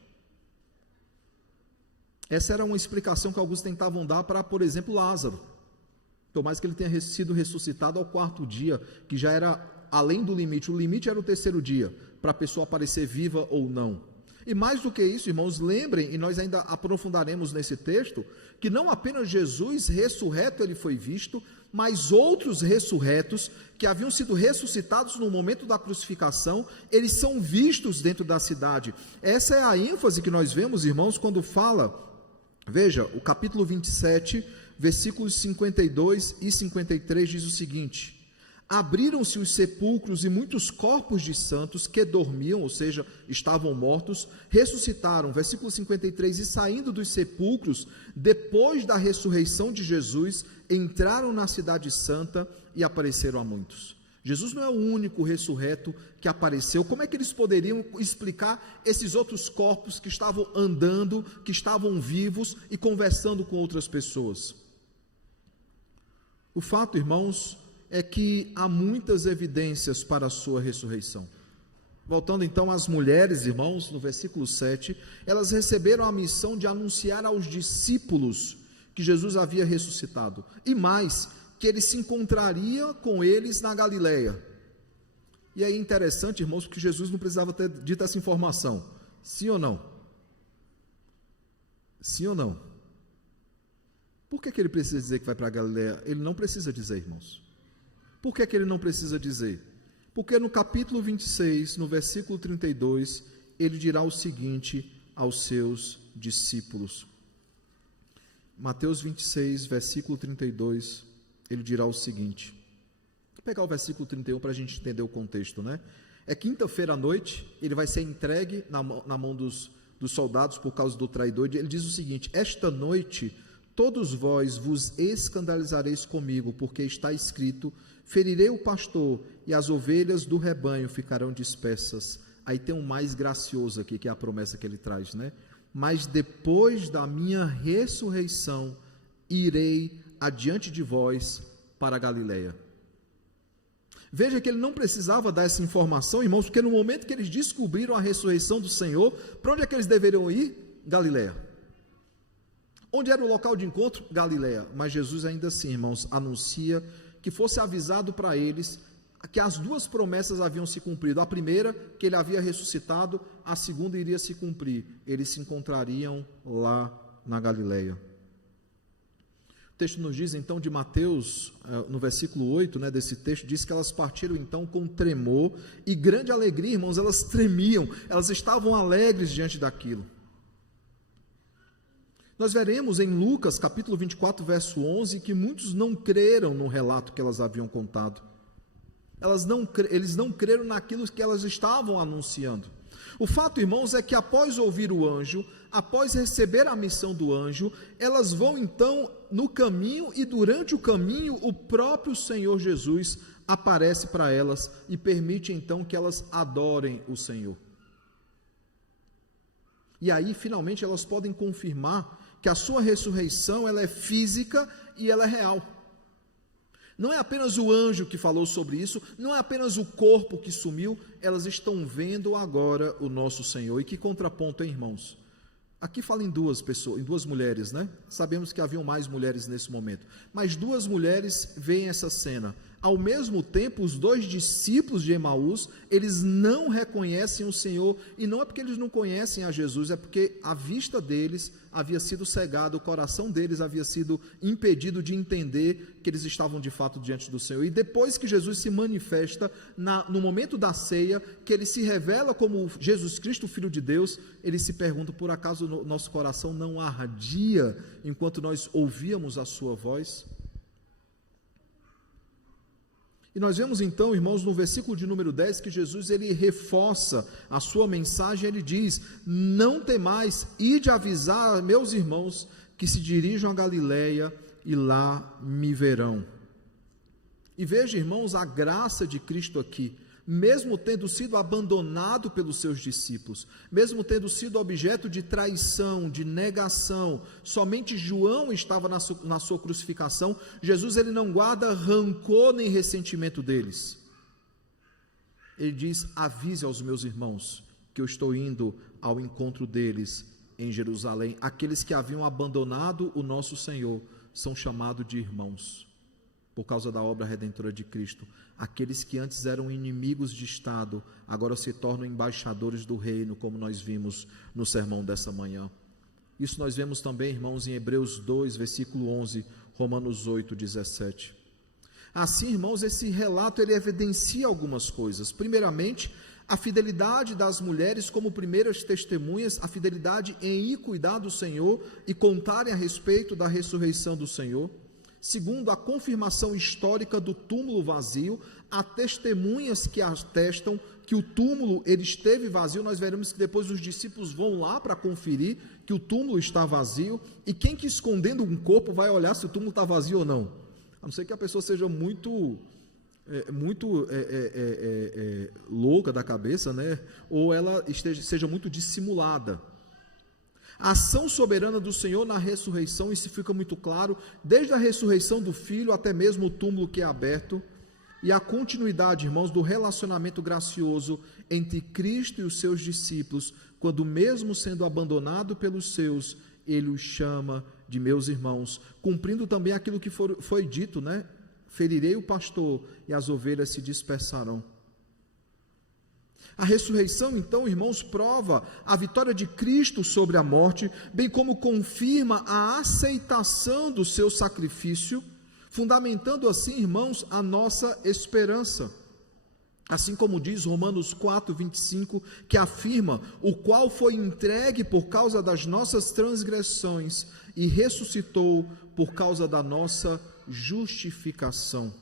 Essa era uma explicação que alguns tentavam dar para, por exemplo, Lázaro. Por mais que ele tenha sido ressuscitado ao 4º dia, que já era além do limite. O limite era o 3º dia, para a pessoa aparecer viva ou não. E mais do que isso, irmãos, lembrem, e nós ainda aprofundaremos nesse texto, que não apenas Jesus ressurreto ele foi visto, mas outros ressurretos, que haviam sido ressuscitados no momento da crucificação, eles são vistos dentro da cidade. Essa é a ênfase que nós vemos, irmãos, quando fala, veja, o capítulo 27, versículos 52 e 53 diz o seguinte: abriram-se os sepulcros e muitos corpos de santos que dormiam, ou seja, estavam mortos, ressuscitaram, versículo 53, e saindo dos sepulcros, depois da ressurreição de Jesus, entraram na cidade santa e apareceram a muitos. Jesus não é o único ressurreto que apareceu. Como é que eles poderiam explicar esses outros corpos que estavam andando, que estavam vivos e conversando com outras pessoas? O fato, irmãos, é que há muitas evidências para a sua ressurreição. Voltando então às mulheres, irmãos, no versículo 7, elas receberam a missão de anunciar aos discípulos que Jesus havia ressuscitado, e mais, que ele se encontraria com eles na Galileia. E aí é interessante, irmãos, porque Jesus não precisava ter dito essa informação. Sim ou não? Sim ou não? Por que ele precisa dizer que vai para a Galileia? Ele não precisa dizer, irmãos. Por que ele não precisa dizer? Porque no capítulo 26, no versículo 32, ele dirá o seguinte aos seus discípulos. Mateus 26, versículo 32, ele dirá o seguinte. Vou pegar o versículo 31 para a gente entender o contexto, né? É quinta-feira à noite, ele vai ser entregue na mão dos soldados por causa do traidor. Ele diz o seguinte: esta noite todos vós vos escandalizareis comigo, porque está escrito: ferirei o pastor e as ovelhas do rebanho ficarão dispersas. Aí tem um mais gracioso aqui, que é a promessa que ele traz, né? Mas depois da minha ressurreição, irei adiante de vós para a Galileia. Veja que ele não precisava dar essa informação, irmãos, porque no momento que eles descobriram a ressurreição do Senhor, para onde é que eles deveriam ir? Galileia. Onde era o local de encontro? Galileia. Mas Jesus ainda assim, irmãos, anuncia que fosse avisado para eles que as duas promessas haviam se cumprido. A primeira, que ele havia ressuscitado; a segunda iria se cumprir. Eles se encontrariam lá na Galileia. O texto nos diz então de Mateus, no versículo 8, né, desse texto, diz que elas partiram então com tremor e grande alegria, irmãos. Elas tremiam, elas estavam alegres diante daquilo. Nós veremos em Lucas capítulo 24, verso 11, que muitos não creram no relato que elas haviam contado. Eles não creram naquilo que elas estavam anunciando. O fato, irmãos, é que após ouvir o anjo, após receber a missão do anjo, elas vão então no caminho, e durante o caminho o próprio Senhor Jesus aparece para elas e permite então que elas adorem o Senhor. E aí finalmente elas podem confirmar que a sua ressurreição ela é física e ela é real. Não é apenas o anjo que falou sobre isso, não é apenas o corpo que sumiu, elas estão vendo agora o nosso Senhor. E que contraponto, hein, irmãos? Aqui fala em duas pessoas, em duas mulheres, né? Sabemos que haviam mais mulheres nesse momento, mas duas mulheres veem essa cena. Ao mesmo tempo, os dois discípulos de Emaús, eles não reconhecem o Senhor, e não é porque eles não conhecem a Jesus, é porque a vista deles havia sido cegada, o coração deles havia sido impedido de entender que eles estavam de fato diante do Senhor. E depois que Jesus se manifesta, no momento da ceia, que ele se revela como Jesus Cristo, Filho de Deus, eles se perguntam: por acaso nosso coração não ardia enquanto nós ouvíamos a sua voz? E nós vemos então, irmãos, no versículo de número 10, que Jesus ele reforça a sua mensagem. Ele diz: não temais, ide avisar meus irmãos que se dirijam a Galileia e lá me verão. E veja, irmãos, a graça de Cristo aqui. Mesmo tendo sido abandonado pelos seus discípulos, mesmo tendo sido objeto de traição, de negação, somente João estava na sua crucificação, Jesus ele não guarda rancor nem ressentimento deles. Ele diz: avise aos meus irmãos que eu estou indo ao encontro deles em Jerusalém. Aqueles que haviam abandonado o nosso Senhor são chamados de irmãos, por causa da obra redentora de Cristo. Aqueles que antes eram inimigos de Estado, agora se tornam embaixadores do reino, como nós vimos no sermão dessa manhã. Isso nós vemos também, irmãos, em Hebreus 2, versículo 11, Romanos 8, 17. Assim, irmãos, esse relato ele evidencia algumas coisas. Primeiramente, a fidelidade das mulheres como primeiras testemunhas, a fidelidade em ir cuidar do Senhor e contarem a respeito da ressurreição do Senhor. Segundo, a confirmação histórica do túmulo vazio. Há testemunhas que atestam que o túmulo ele esteve vazio. Nós veremos que depois os discípulos vão lá para conferir que o túmulo está vazio. E quem que escondendo um corpo vai olhar se o túmulo está vazio ou não? A não ser que a pessoa seja muito louca da cabeça, né? Ou ela seja muito dissimulada. A ação soberana do Senhor na ressurreição, isso fica muito claro, desde a ressurreição do Filho até mesmo o túmulo que é aberto, e a continuidade, irmãos, do relacionamento gracioso entre Cristo e os seus discípulos, quando mesmo sendo abandonado pelos seus, ele os chama de meus irmãos, cumprindo também aquilo que foi dito, né? ferirei o pastor e as ovelhas se dispersarão. A ressurreição, então, irmãos, prova a vitória de Cristo sobre a morte, bem como confirma a aceitação do seu sacrifício, fundamentando assim, irmãos, a nossa esperança. Assim como diz Romanos 4:25, que afirma: o qual foi entregue por causa das nossas transgressões e ressuscitou por causa da nossa justificação.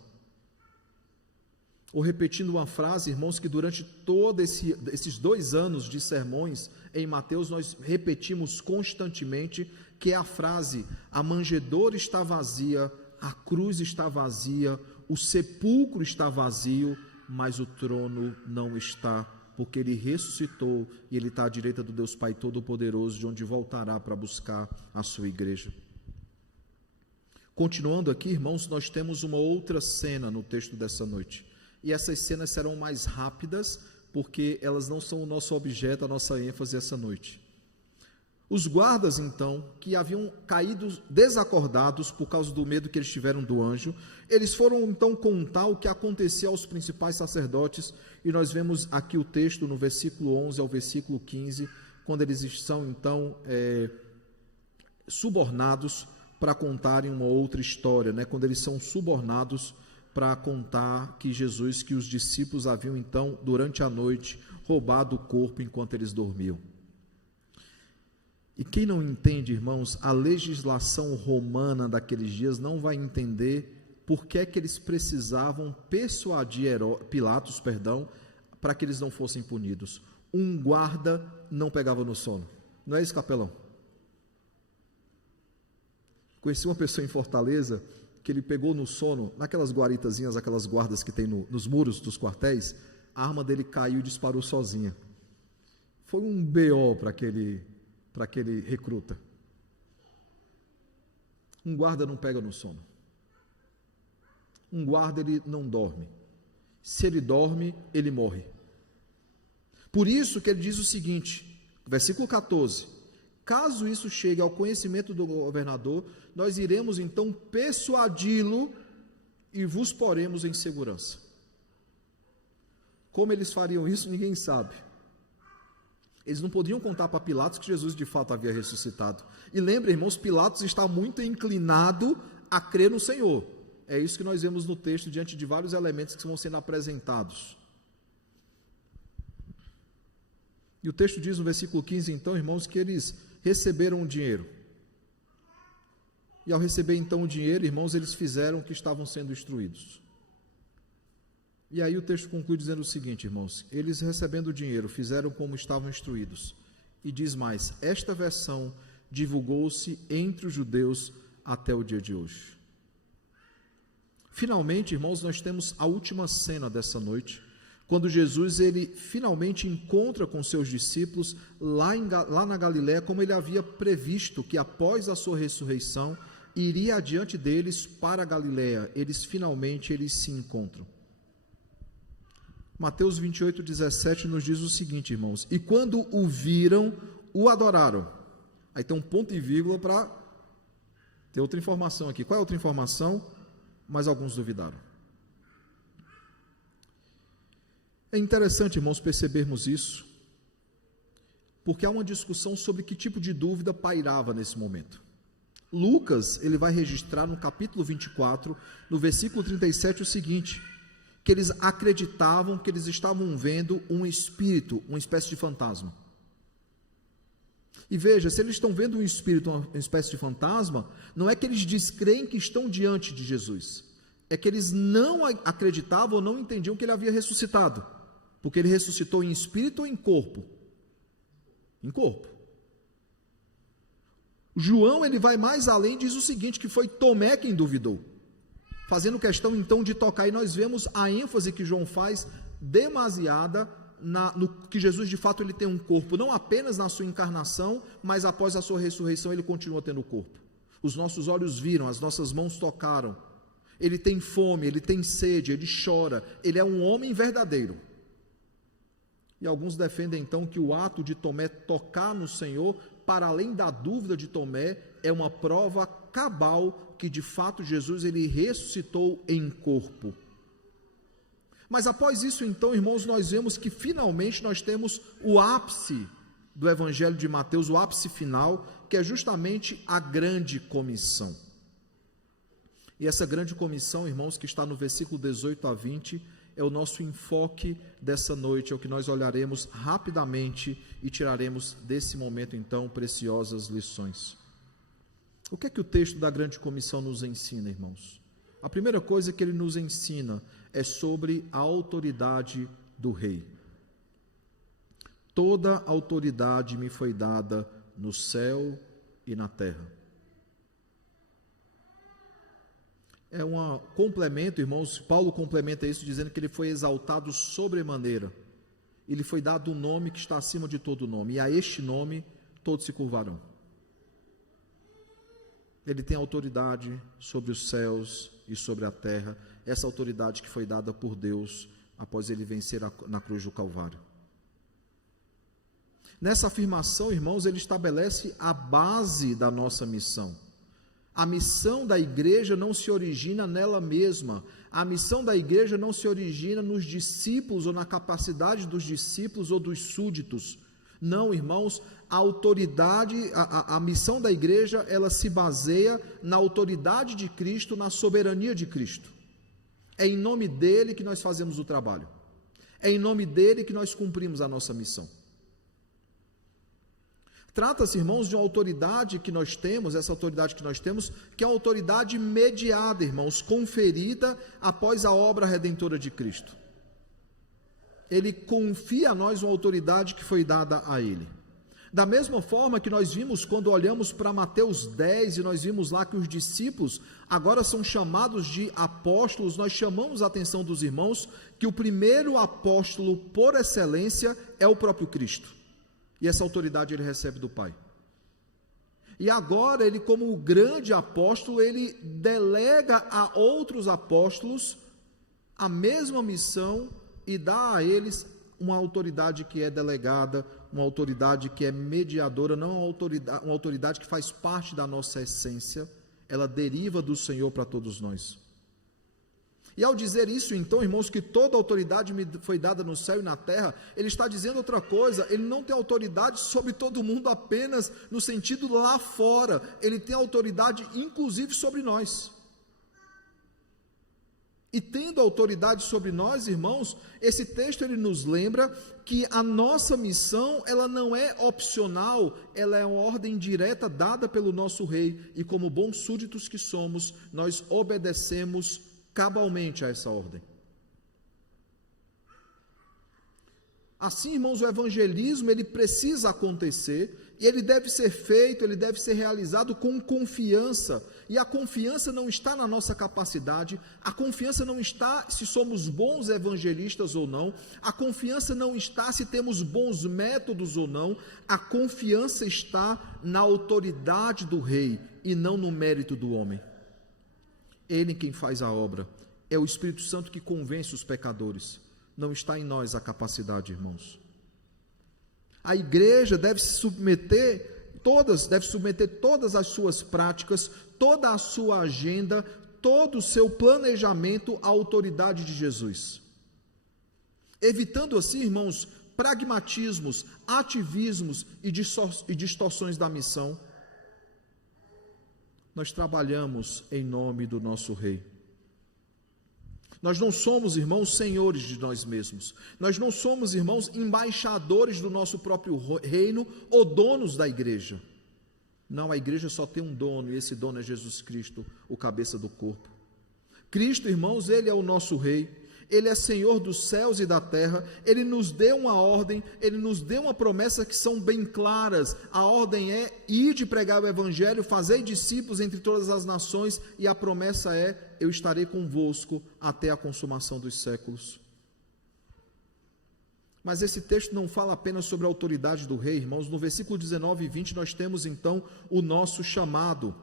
Ou repetindo uma frase, irmãos, que durante todos esses 2 anos de sermões em Mateus nós repetimos constantemente, que é a frase: a manjedoura está vazia, a cruz está vazia, o sepulcro está vazio, mas o trono não está, porque ele ressuscitou e ele está à direita do Deus Pai Todo-Poderoso, de onde voltará para buscar a sua igreja. Continuando aqui, irmãos, nós temos uma outra cena no texto dessa noite. E essas cenas serão mais rápidas, porque elas não são o nosso objeto, a nossa ênfase essa noite. Os guardas, então, que haviam caído desacordados por causa do medo que eles tiveram do anjo, eles foram então contar o que acontecia aos principais sacerdotes, e nós vemos aqui o texto no versículo 11 ao versículo 15, quando eles são então subornados para contarem uma outra história, né? Quando eles são subornados para contar que os discípulos haviam então, durante a noite, roubado o corpo enquanto eles dormiam. E quem não entende, irmãos, a legislação romana daqueles dias não vai entender por que é que eles precisavam persuadir Pilatos, para que eles não fossem punidos. Um guarda não pegava no sono. Não é isso, capelão? Conheci uma pessoa em Fortaleza que ele pegou no sono, naquelas guaritazinhas, aquelas guardas que tem nos muros dos quartéis, a arma dele caiu e disparou sozinha. Foi um BO para aquele recruta. Um guarda não pega no sono. Um guarda, ele não dorme. Se ele dorme, ele morre. Por isso que ele diz o seguinte, versículo 14: caso isso chegue ao conhecimento do governador, nós iremos então persuadi-lo e vos poremos em segurança. Como eles fariam isso, ninguém sabe. Eles não podiam contar para Pilatos que Jesus de fato havia ressuscitado. E lembre, irmãos, Pilatos está muito inclinado a crer no Senhor. É isso que nós vemos no texto, diante de vários elementos que vão sendo apresentados. E o texto diz no versículo 15, então, irmãos, que eles receberam o dinheiro. E ao receber então o dinheiro, irmãos, eles fizeram o que estavam sendo instruídos. E aí o texto conclui dizendo o seguinte, irmãos: eles recebendo o dinheiro, fizeram como estavam instruídos. E diz mais, esta versão divulgou-se entre os judeus até o dia de hoje. Finalmente, irmãos, nós temos a última cena dessa noite, quando Jesus, ele finalmente encontra com seus discípulos lá na Galiléia, como ele havia previsto, que após a sua ressurreição, iria adiante deles para a Galiléia. Eles se encontram. Mateus 28:17 nos diz o seguinte, irmãos: e quando o viram, o adoraram. Aí tem um ponto e vírgula para ter outra informação aqui. Qual é a outra informação? Mas alguns duvidaram. É interessante, irmãos, percebermos isso, porque há uma discussão sobre que tipo de dúvida pairava nesse momento. Lucas, ele vai registrar no capítulo 24, no versículo 37, o seguinte: que eles acreditavam que eles estavam vendo um espírito, uma espécie de fantasma. E veja, se eles estão vendo um espírito, uma espécie de fantasma, não é que eles descreem que estão diante de Jesus, é que eles não acreditavam ou não entendiam que ele havia ressuscitado, porque ele ressuscitou em espírito ou em corpo? Em corpo. João, ele vai mais além, diz o seguinte, que foi Tomé quem duvidou, fazendo questão então de tocar, e nós vemos a ênfase que João faz demasiada no que Jesus de fato ele tem um corpo, não apenas na sua encarnação, mas após a sua ressurreição ele continua tendo corpo. Os nossos olhos viram, as nossas mãos tocaram, ele tem fome, ele tem sede, ele chora, ele é um homem verdadeiro. E alguns defendem então que o ato de Tomé tocar no Senhor, para além da dúvida de Tomé, é uma prova cabal que de fato Jesus ele ressuscitou em corpo. Mas após isso, então, irmãos, nós vemos que finalmente nós temos o ápice do Evangelho de Mateus, o ápice final, que é justamente a grande comissão. E essa grande comissão, irmãos, que está no versículo 18 a 20, é o nosso enfoque dessa noite, é o que nós olharemos rapidamente e tiraremos desse momento, então, preciosas lições. O que é que o texto da grande comissão nos ensina, irmãos? A primeira coisa que ele nos ensina é sobre a autoridade do rei. Toda autoridade me foi dada no céu e na terra. É um complemento, irmãos, Paulo complementa isso dizendo que ele foi exaltado sobremaneira. Ele foi dado um nome que está acima de todo nome, e a este nome todos se curvarão. Ele tem autoridade sobre os céus e sobre a terra, essa autoridade que foi dada por Deus após ele vencer na cruz do Calvário. Nessa afirmação, irmãos, ele estabelece a base da nossa missão. A missão da igreja não se origina nela mesma. A missão da igreja não se origina nos discípulos ou na capacidade dos discípulos ou dos súditos. Não, irmãos, a autoridade, a missão da igreja, ela se baseia na autoridade de Cristo, na soberania de Cristo. É em nome dele que nós fazemos o trabalho. É em nome dele que nós cumprimos a nossa missão. Trata-se, irmãos, de uma autoridade que nós temos, essa autoridade que nós temos, que é uma autoridade mediada, irmãos, conferida após a obra redentora de Cristo. Ele confia a nós uma autoridade que foi dada a ele. Da mesma forma que nós vimos quando olhamos para Mateus 10 e nós vimos lá que os discípulos agora são chamados de apóstolos, nós chamamos a atenção dos irmãos que o primeiro apóstolo por excelência é o próprio Cristo. E essa autoridade ele recebe do Pai. E agora ele, como o grande apóstolo, ele delega a outros apóstolos a mesma missão e dá a eles uma autoridade que é delegada, uma autoridade que é mediadora, não uma autoridade que faz parte da nossa essência, ela deriva do Senhor para todos nós. E ao dizer isso, então, irmãos, que toda autoridade me foi dada no céu e na terra, ele está dizendo outra coisa, ele não tem autoridade sobre todo mundo apenas no sentido lá fora, ele tem autoridade inclusive sobre nós. E tendo autoridade sobre nós, irmãos, esse texto ele nos lembra que a nossa missão, ela não é opcional, ela é uma ordem direta dada pelo nosso rei, e como bons súditos que somos, nós obedecemos cabalmente a essa ordem. Assim, irmãos, o evangelismo ele precisa acontecer e ele deve ser feito, ele deve ser realizado com confiança. E a confiança não está na nossa capacidade, a confiança não está se somos bons evangelistas ou não, a confiança não está se temos bons métodos ou não, a confiança está na autoridade do rei e não no mérito do homem. Ele quem faz a obra, é o Espírito Santo que convence os pecadores, não está em nós a capacidade, irmãos. A igreja deve submeter todas as suas práticas, toda a sua agenda, todo o seu planejamento à autoridade de Jesus, evitando assim, irmãos, pragmatismos, ativismos e distorções da missão. Nós trabalhamos em nome do nosso Rei. Nós não somos, irmãos, senhores de nós mesmos. Nós não somos, irmãos, embaixadores do nosso próprio reino ou donos da igreja. Não, a igreja só tem um dono, e esse dono é Jesus Cristo, o cabeça do corpo. Cristo, irmãos, ele é o nosso Rei. Ele é Senhor dos céus e da terra, Ele nos deu uma ordem, Ele nos deu uma promessa que são bem claras. A ordem é: ide pregar o Evangelho, fazei discípulos entre todas as nações, e a promessa é: eu estarei convosco até a consumação dos séculos. Mas esse texto não fala apenas sobre a autoridade do rei, irmãos. No versículo 19 e 20 nós temos então o nosso chamado.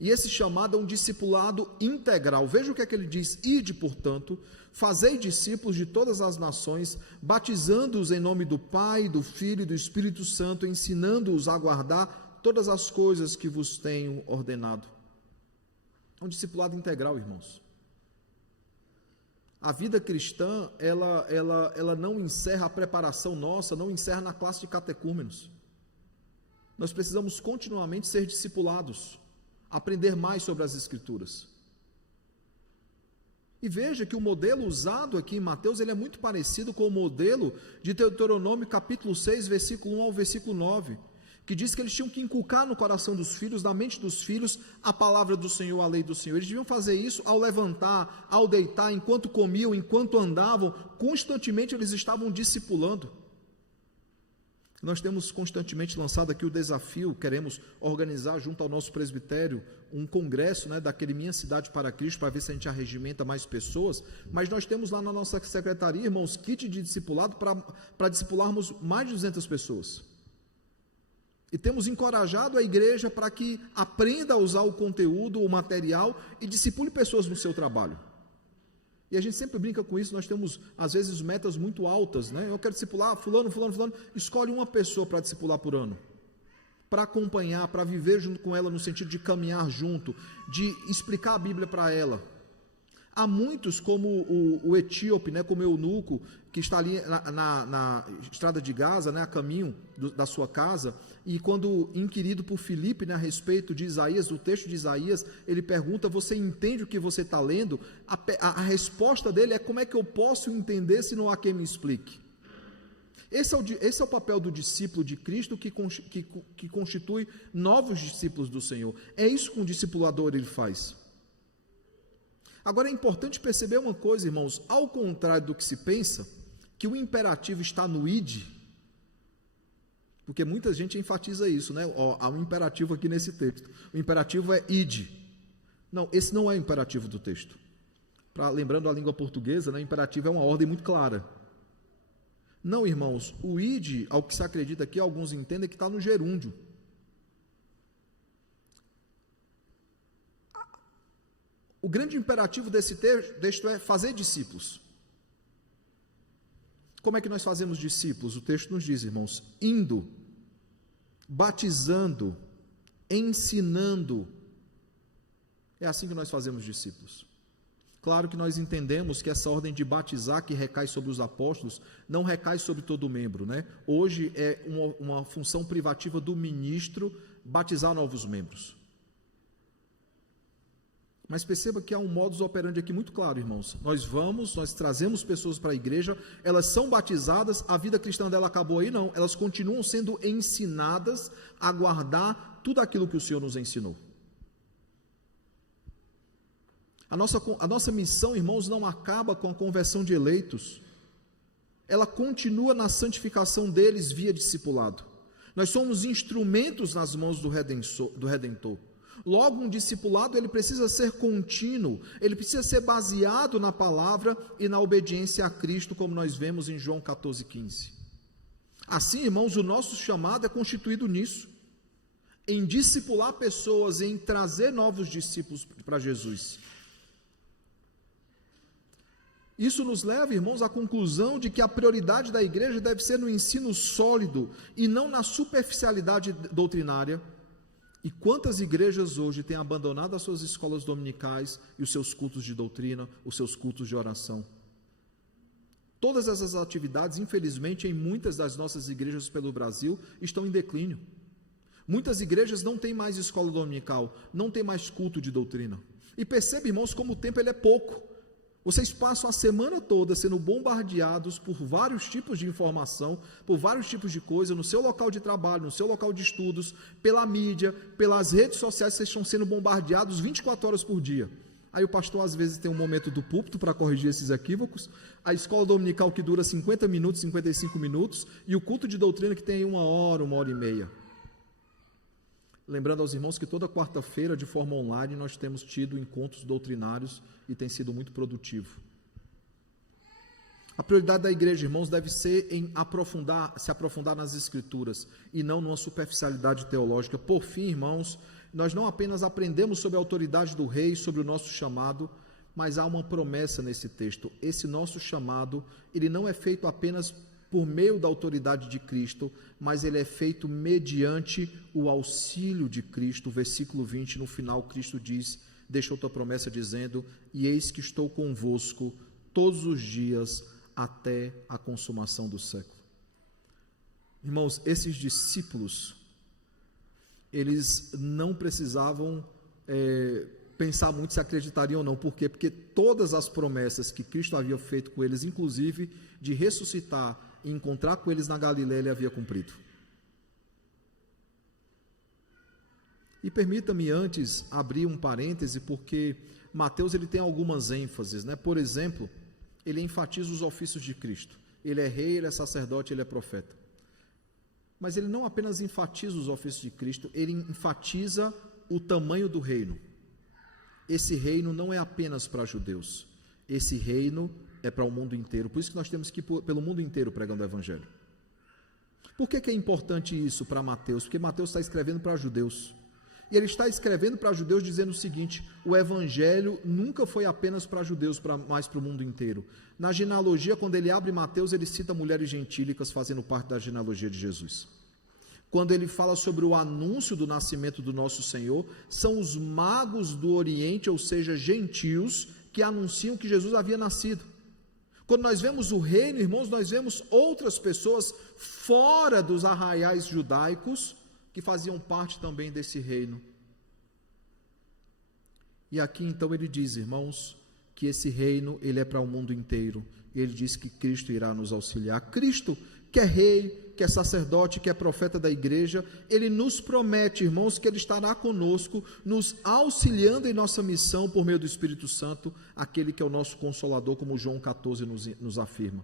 E esse chamado é um discipulado integral. Veja o que é que ele diz: ide, portanto, fazei discípulos de todas as nações, batizando-os em nome do Pai, do Filho e do Espírito Santo, ensinando-os a guardar todas as coisas que vos tenho ordenado. É um discipulado integral, irmãos. A vida cristã, ela não encerra a preparação nossa, não encerra na classe de catecúmenos. Nós precisamos continuamente ser discipulados, aprender mais sobre as Escrituras. E veja que o modelo usado aqui em Mateus, ele é muito parecido com o modelo de Deuteronômio capítulo 6, versículo 1 ao versículo 9, que diz que eles tinham que inculcar no coração dos filhos, na mente dos filhos, a palavra do Senhor, a lei do Senhor. Eles deviam fazer isso ao levantar, ao deitar, enquanto comiam, enquanto andavam, constantemente eles estavam discipulando. Nós temos constantemente lançado aqui o desafio, queremos organizar junto ao nosso presbitério um congresso, daquele Minha Cidade para Cristo, para ver se a gente arregimenta mais pessoas, mas nós temos lá na nossa secretaria, irmãos, kit de discipulado para discipularmos mais de 200 pessoas. E temos encorajado a igreja para que aprenda a usar o conteúdo, o material e discipule pessoas no seu trabalho. E a gente sempre brinca com isso, nós temos às vezes metas muito altas, Eu quero discipular fulano, escolhe uma pessoa para discipular por ano, para acompanhar, para viver junto com ela no sentido de caminhar junto, de explicar a Bíblia para ela. Há muitos, como o etíope, como o eunuco, que está ali na estrada de Gaza, a caminho da sua casa, e quando inquirido por Filipe, a respeito de Isaías, do texto de Isaías, ele pergunta: você entende o que você está lendo? A resposta dele é: como é que eu posso entender se não há quem me explique? Esse é o papel do discípulo de Cristo que constitui novos discípulos do Senhor. É isso que um discipulador ele faz. Agora é importante perceber uma coisa, irmãos, ao contrário do que se pensa, que o imperativo está no id, porque muita gente enfatiza isso, há um imperativo aqui nesse texto, o imperativo é id. Não, esse não é o imperativo do texto. Lembrando a língua portuguesa, o imperativo é uma ordem muito clara. Não, irmãos, o id, ao que se acredita aqui, alguns entendem que está no gerúndio. O grande imperativo desse texto é fazer discípulos. Como é que nós fazemos discípulos? O texto nos diz, irmãos, indo, batizando, ensinando. É assim que nós fazemos discípulos. Claro que nós entendemos que essa ordem de batizar que recai sobre os apóstolos, não recai sobre todo membro, Hoje é uma função privativa do ministro batizar novos membros. Mas perceba que há um modus operandi aqui muito claro, irmãos. Nós trazemos pessoas para a igreja, elas são batizadas, a vida cristã dela acabou aí? Não, elas continuam sendo ensinadas a guardar tudo aquilo que o Senhor nos ensinou. A nossa missão, irmãos, não acaba com a conversão de eleitos, ela continua na santificação deles via discipulado. Nós somos instrumentos nas mãos do Redentor. Logo, um discipulado ele precisa ser contínuo, ele precisa ser baseado na palavra e na obediência a Cristo, como nós vemos em João 14,15. Assim, irmãos, o nosso chamado é constituído nisso, em discipular pessoas, em trazer novos discípulos para Jesus. Isso nos leva, irmãos, à conclusão de que a prioridade da igreja deve ser no ensino sólido e não na superficialidade doutrinária. E quantas igrejas hoje têm abandonado as suas escolas dominicais e os seus cultos de doutrina, os seus cultos de oração? Todas essas atividades, infelizmente, em muitas das nossas igrejas pelo Brasil, estão em declínio. Muitas igrejas não têm mais escola dominical, não têm mais culto de doutrina. E percebe, irmãos, como o tempo ele é pouco. Vocês passam a semana toda sendo bombardeados por vários tipos de informação, por vários tipos de coisa, no seu local de trabalho, no seu local de estudos, pela mídia, pelas redes sociais, vocês estão sendo bombardeados 24 horas por dia. Aí o pastor às vezes tem um momento do púlpito para corrigir esses equívocos, a escola dominical que dura 50 minutos, 55 minutos, e o culto de doutrina que tem 1 hora, 1 hora e meia. Lembrando aos irmãos que toda quarta-feira, de forma online, nós temos tido encontros doutrinários e tem sido muito produtivo. A prioridade da igreja, irmãos, deve ser em se aprofundar nas Escrituras e não numa superficialidade teológica. Por fim, irmãos, nós não apenas aprendemos sobre a autoridade do rei, sobre o nosso chamado, mas há uma promessa nesse texto. Esse nosso chamado, ele não é feito apenas por meio da autoridade de Cristo, mas ele é feito mediante o auxílio de Cristo. Versículo 20, no final, Cristo diz: deixa outra promessa dizendo: e eis que estou convosco todos os dias até a consumação do século. Irmãos, esses discípulos, eles não precisavam pensar muito se acreditariam ou não. Por quê? Porque todas as promessas que Cristo havia feito com eles, inclusive de ressuscitar e encontrar com eles na Galileia, ele havia cumprido. E permita-me antes abrir um parêntese, porque Mateus ele tem algumas ênfases, né? Por exemplo, ele enfatiza os ofícios de Cristo. Ele é rei, ele é sacerdote, ele é profeta. Mas ele não apenas enfatiza os ofícios de Cristo, ele enfatiza o tamanho do reino. Esse reino não é apenas para judeus, esse reino é para o mundo inteiro. Por isso que nós temos que ir pelo mundo inteiro pregando o evangelho. Por que é importante isso para Mateus? Porque Mateus está escrevendo para judeus. E ele está escrevendo para judeus dizendo o seguinte: o evangelho nunca foi apenas para judeus, mas para o mundo inteiro. Na genealogia, quando ele abre Mateus, ele cita mulheres gentílicas fazendo parte da genealogia de Jesus. Quando ele fala sobre o anúncio do nascimento do nosso Senhor, são os magos do Oriente, ou seja, gentios, que anunciam que Jesus havia nascido. Quando nós vemos o reino, irmãos, nós vemos outras pessoas fora dos arraiais judaicos, que faziam parte também desse reino. E aqui então ele diz, irmãos, que esse reino ele é para o mundo inteiro. Ele diz que Cristo irá nos auxiliar. Cristo, que é rei, que é sacerdote, que é profeta da igreja, ele nos promete, irmãos, que ele estará conosco, nos auxiliando em nossa missão por meio do Espírito Santo, aquele que é o nosso Consolador, como João 14 nos afirma.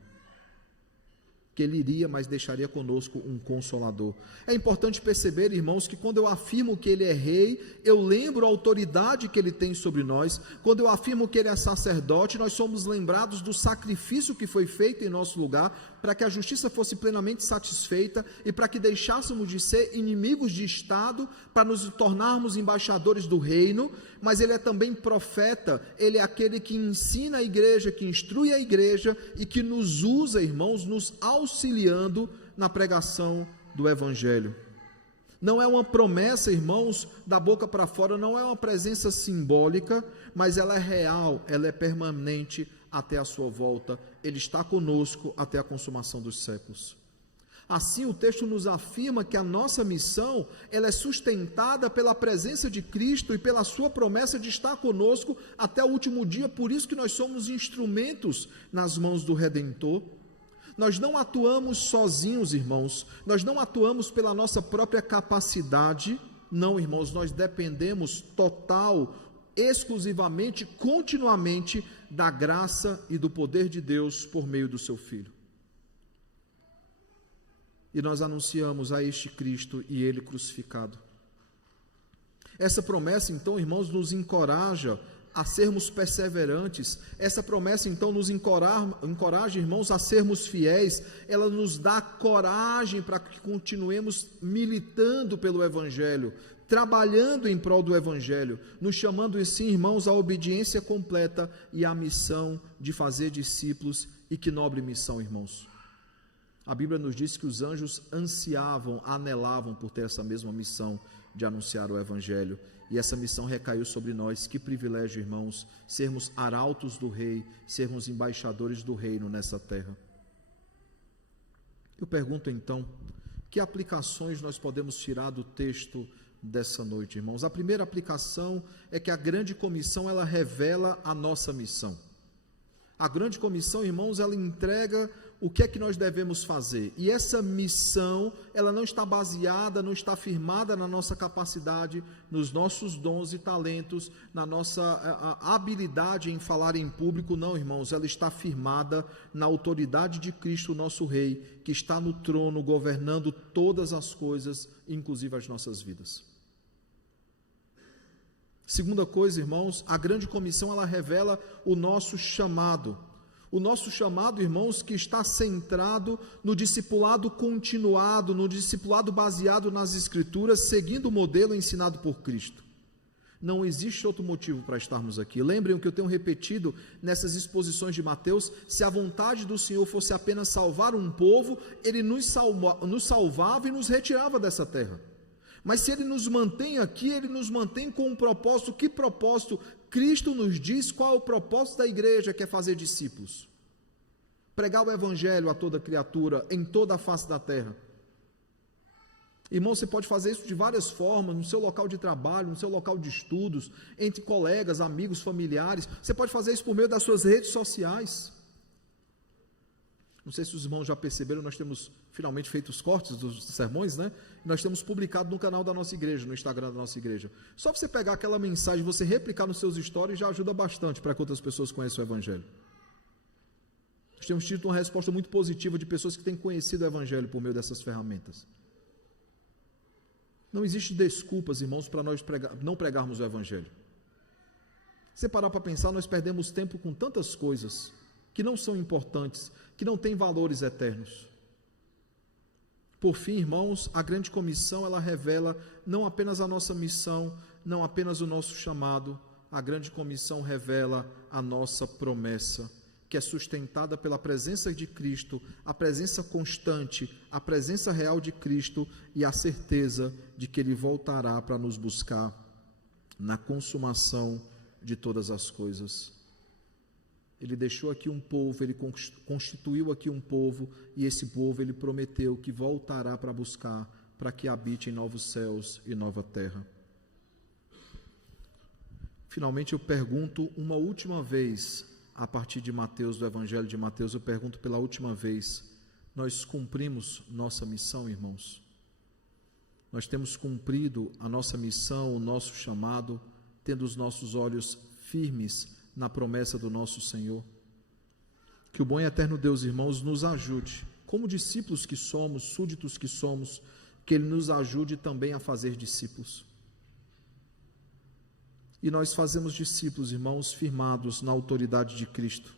Que ele iria, mas deixaria conosco um Consolador. É importante perceber, irmãos, que quando eu afirmo que ele é rei, eu lembro a autoridade que ele tem sobre nós. Quando eu afirmo que ele é sacerdote, nós somos lembrados do sacrifício que foi feito em nosso lugar, para que a justiça fosse plenamente satisfeita e para que deixássemos de ser inimigos de Estado, para nos tornarmos embaixadores do reino. Mas ele é também profeta, ele é aquele que ensina a igreja, que instrui a igreja e que nos usa, irmãos, nos auxiliando na pregação do evangelho. Não é uma promessa, irmãos, da boca para fora, não é uma presença simbólica, mas ela é real, ela é permanente até a sua volta. Ele está conosco até a consumação dos séculos. Assim, o texto nos afirma que a nossa missão, ela é sustentada pela presença de Cristo e pela sua promessa de estar conosco até o último dia. Por isso que nós somos instrumentos nas mãos do Redentor. Nós não atuamos sozinhos, irmãos, nós não atuamos pela nossa própria capacidade, não, irmãos, nós dependemos total, exclusivamente, continuamente da graça e do poder de Deus por meio do seu Filho. E nós anunciamos a este Cristo e ele crucificado. Essa promessa, então, irmãos, nos encoraja a sermos perseverantes. Essa promessa, então, nos encoraja, irmãos, a sermos fiéis. Ela nos dá coragem para que continuemos militando pelo Evangelho, trabalhando em prol do Evangelho, nos chamando, assim, irmãos, à obediência completa e à missão de fazer discípulos. E que nobre missão, irmãos! A Bíblia nos diz que os anjos ansiavam, anelavam por ter essa mesma missão de anunciar o Evangelho, e essa missão recaiu sobre nós. Que privilégio, irmãos, sermos arautos do Rei, sermos embaixadores do reino nessa terra. Eu pergunto então, que aplicações nós podemos tirar do texto dessa noite, irmãos? A primeira aplicação é que a grande comissão, ela revela a nossa missão. A grande comissão, irmãos, ela entrega o que é que nós devemos fazer, e essa missão, ela não está baseada, não está firmada na nossa capacidade, nos nossos dons e talentos, na nossa habilidade em falar em público, não, irmãos, ela está firmada na autoridade de Cristo, nosso Rei, que está no trono, governando todas as coisas, inclusive as nossas vidas. Segunda coisa, irmãos, a grande comissão, ela revela o nosso chamado. O nosso chamado, irmãos, que está centrado no discipulado continuado, no discipulado baseado nas Escrituras, seguindo o modelo ensinado por Cristo. Não existe outro motivo para estarmos aqui. Lembrem o que eu tenho repetido nessas exposições de Mateus: se a vontade do Senhor fosse apenas salvar um povo, Ele nos salvava e nos retirava dessa terra. Mas se Ele nos mantém aqui, Ele nos mantém com um propósito. Que propósito? Cristo nos diz qual é o propósito da igreja, que é fazer discípulos. Pregar o evangelho a toda criatura, em toda a face da terra. Irmão, você pode fazer isso de várias formas, no seu local de trabalho, no seu local de estudos, entre colegas, amigos, familiares. Você pode fazer isso por meio das suas redes sociais. Não sei se os irmãos já perceberam, nós temos finalmente feito os cortes dos sermões, né? Nós temos publicado no canal da nossa igreja, no Instagram da nossa igreja. Só você pegar aquela mensagem, você replicar nos seus stories, já ajuda bastante para que outras pessoas conheçam o evangelho. Nós temos tido uma resposta muito positiva de pessoas que têm conhecido o evangelho por meio dessas ferramentas. Não existe desculpas, irmãos, para nós não pregarmos o evangelho. Se parar para pensar, nós perdemos tempo com tantas coisas que não são importantes, que não têm valores eternos. Por fim, irmãos, a grande comissão, ela revela não apenas a nossa missão, não apenas o nosso chamado, a grande comissão revela a nossa promessa, que é sustentada pela presença de Cristo, a presença constante, a presença real de Cristo e a certeza de que Ele voltará para nos buscar na consumação de todas as coisas. Ele deixou aqui um povo, Ele constituiu aqui um povo, e esse povo Ele prometeu que voltará para buscar, para que habite em novos céus e nova terra. Finalmente eu pergunto uma última vez, a partir de Mateus, do Evangelho de Mateus, eu pergunto pela última vez: nós cumprimos nossa missão, irmãos? Nós temos cumprido a nossa missão, o nosso chamado, tendo os nossos olhos firmes na promessa do nosso Senhor? Que o bom e eterno Deus, irmãos, nos ajude, como discípulos que somos, súditos que somos, que Ele nos ajude também a fazer discípulos. E nós fazemos discípulos, irmãos, firmados na autoridade de Cristo.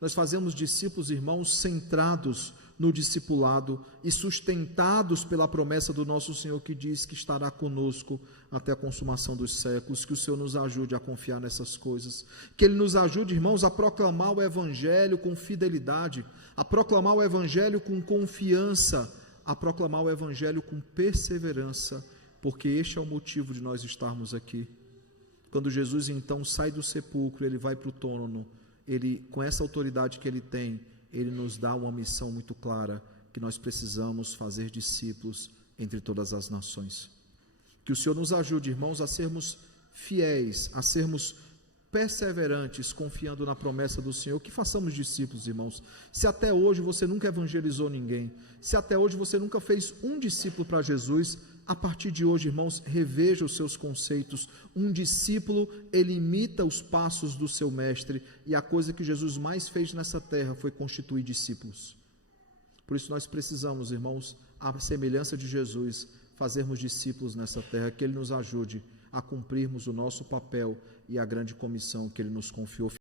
Nós fazemos discípulos, irmãos, centrados no discipulado e sustentados pela promessa do nosso Senhor, que diz que estará conosco até a consumação dos séculos. Que o Senhor nos ajude a confiar nessas coisas, que Ele nos ajude, irmãos, a proclamar o Evangelho com fidelidade, a proclamar o Evangelho com confiança, a proclamar o Evangelho com perseverança, porque este é o motivo de nós estarmos aqui. Quando Jesus então sai do sepulcro, Ele vai para o trono, Ele, com essa autoridade que Ele tem, Ele nos dá uma missão muito clara, que nós precisamos fazer discípulos entre todas as nações. Que o Senhor nos ajude, irmãos, a sermos fiéis, a sermos perseverantes, confiando na promessa do Senhor, que façamos discípulos, irmãos. Se até hoje você nunca evangelizou ninguém, se até hoje você nunca fez um discípulo para Jesus, a partir de hoje, irmãos, reveja os seus conceitos. Um discípulo, ele imita os passos do seu mestre, e a coisa que Jesus mais fez nessa terra foi constituir discípulos. Por isso nós precisamos, irmãos, à semelhança de Jesus, fazermos discípulos nessa terra, que Ele nos ajude a cumprirmos o nosso papel e a grande comissão que Ele nos confiou.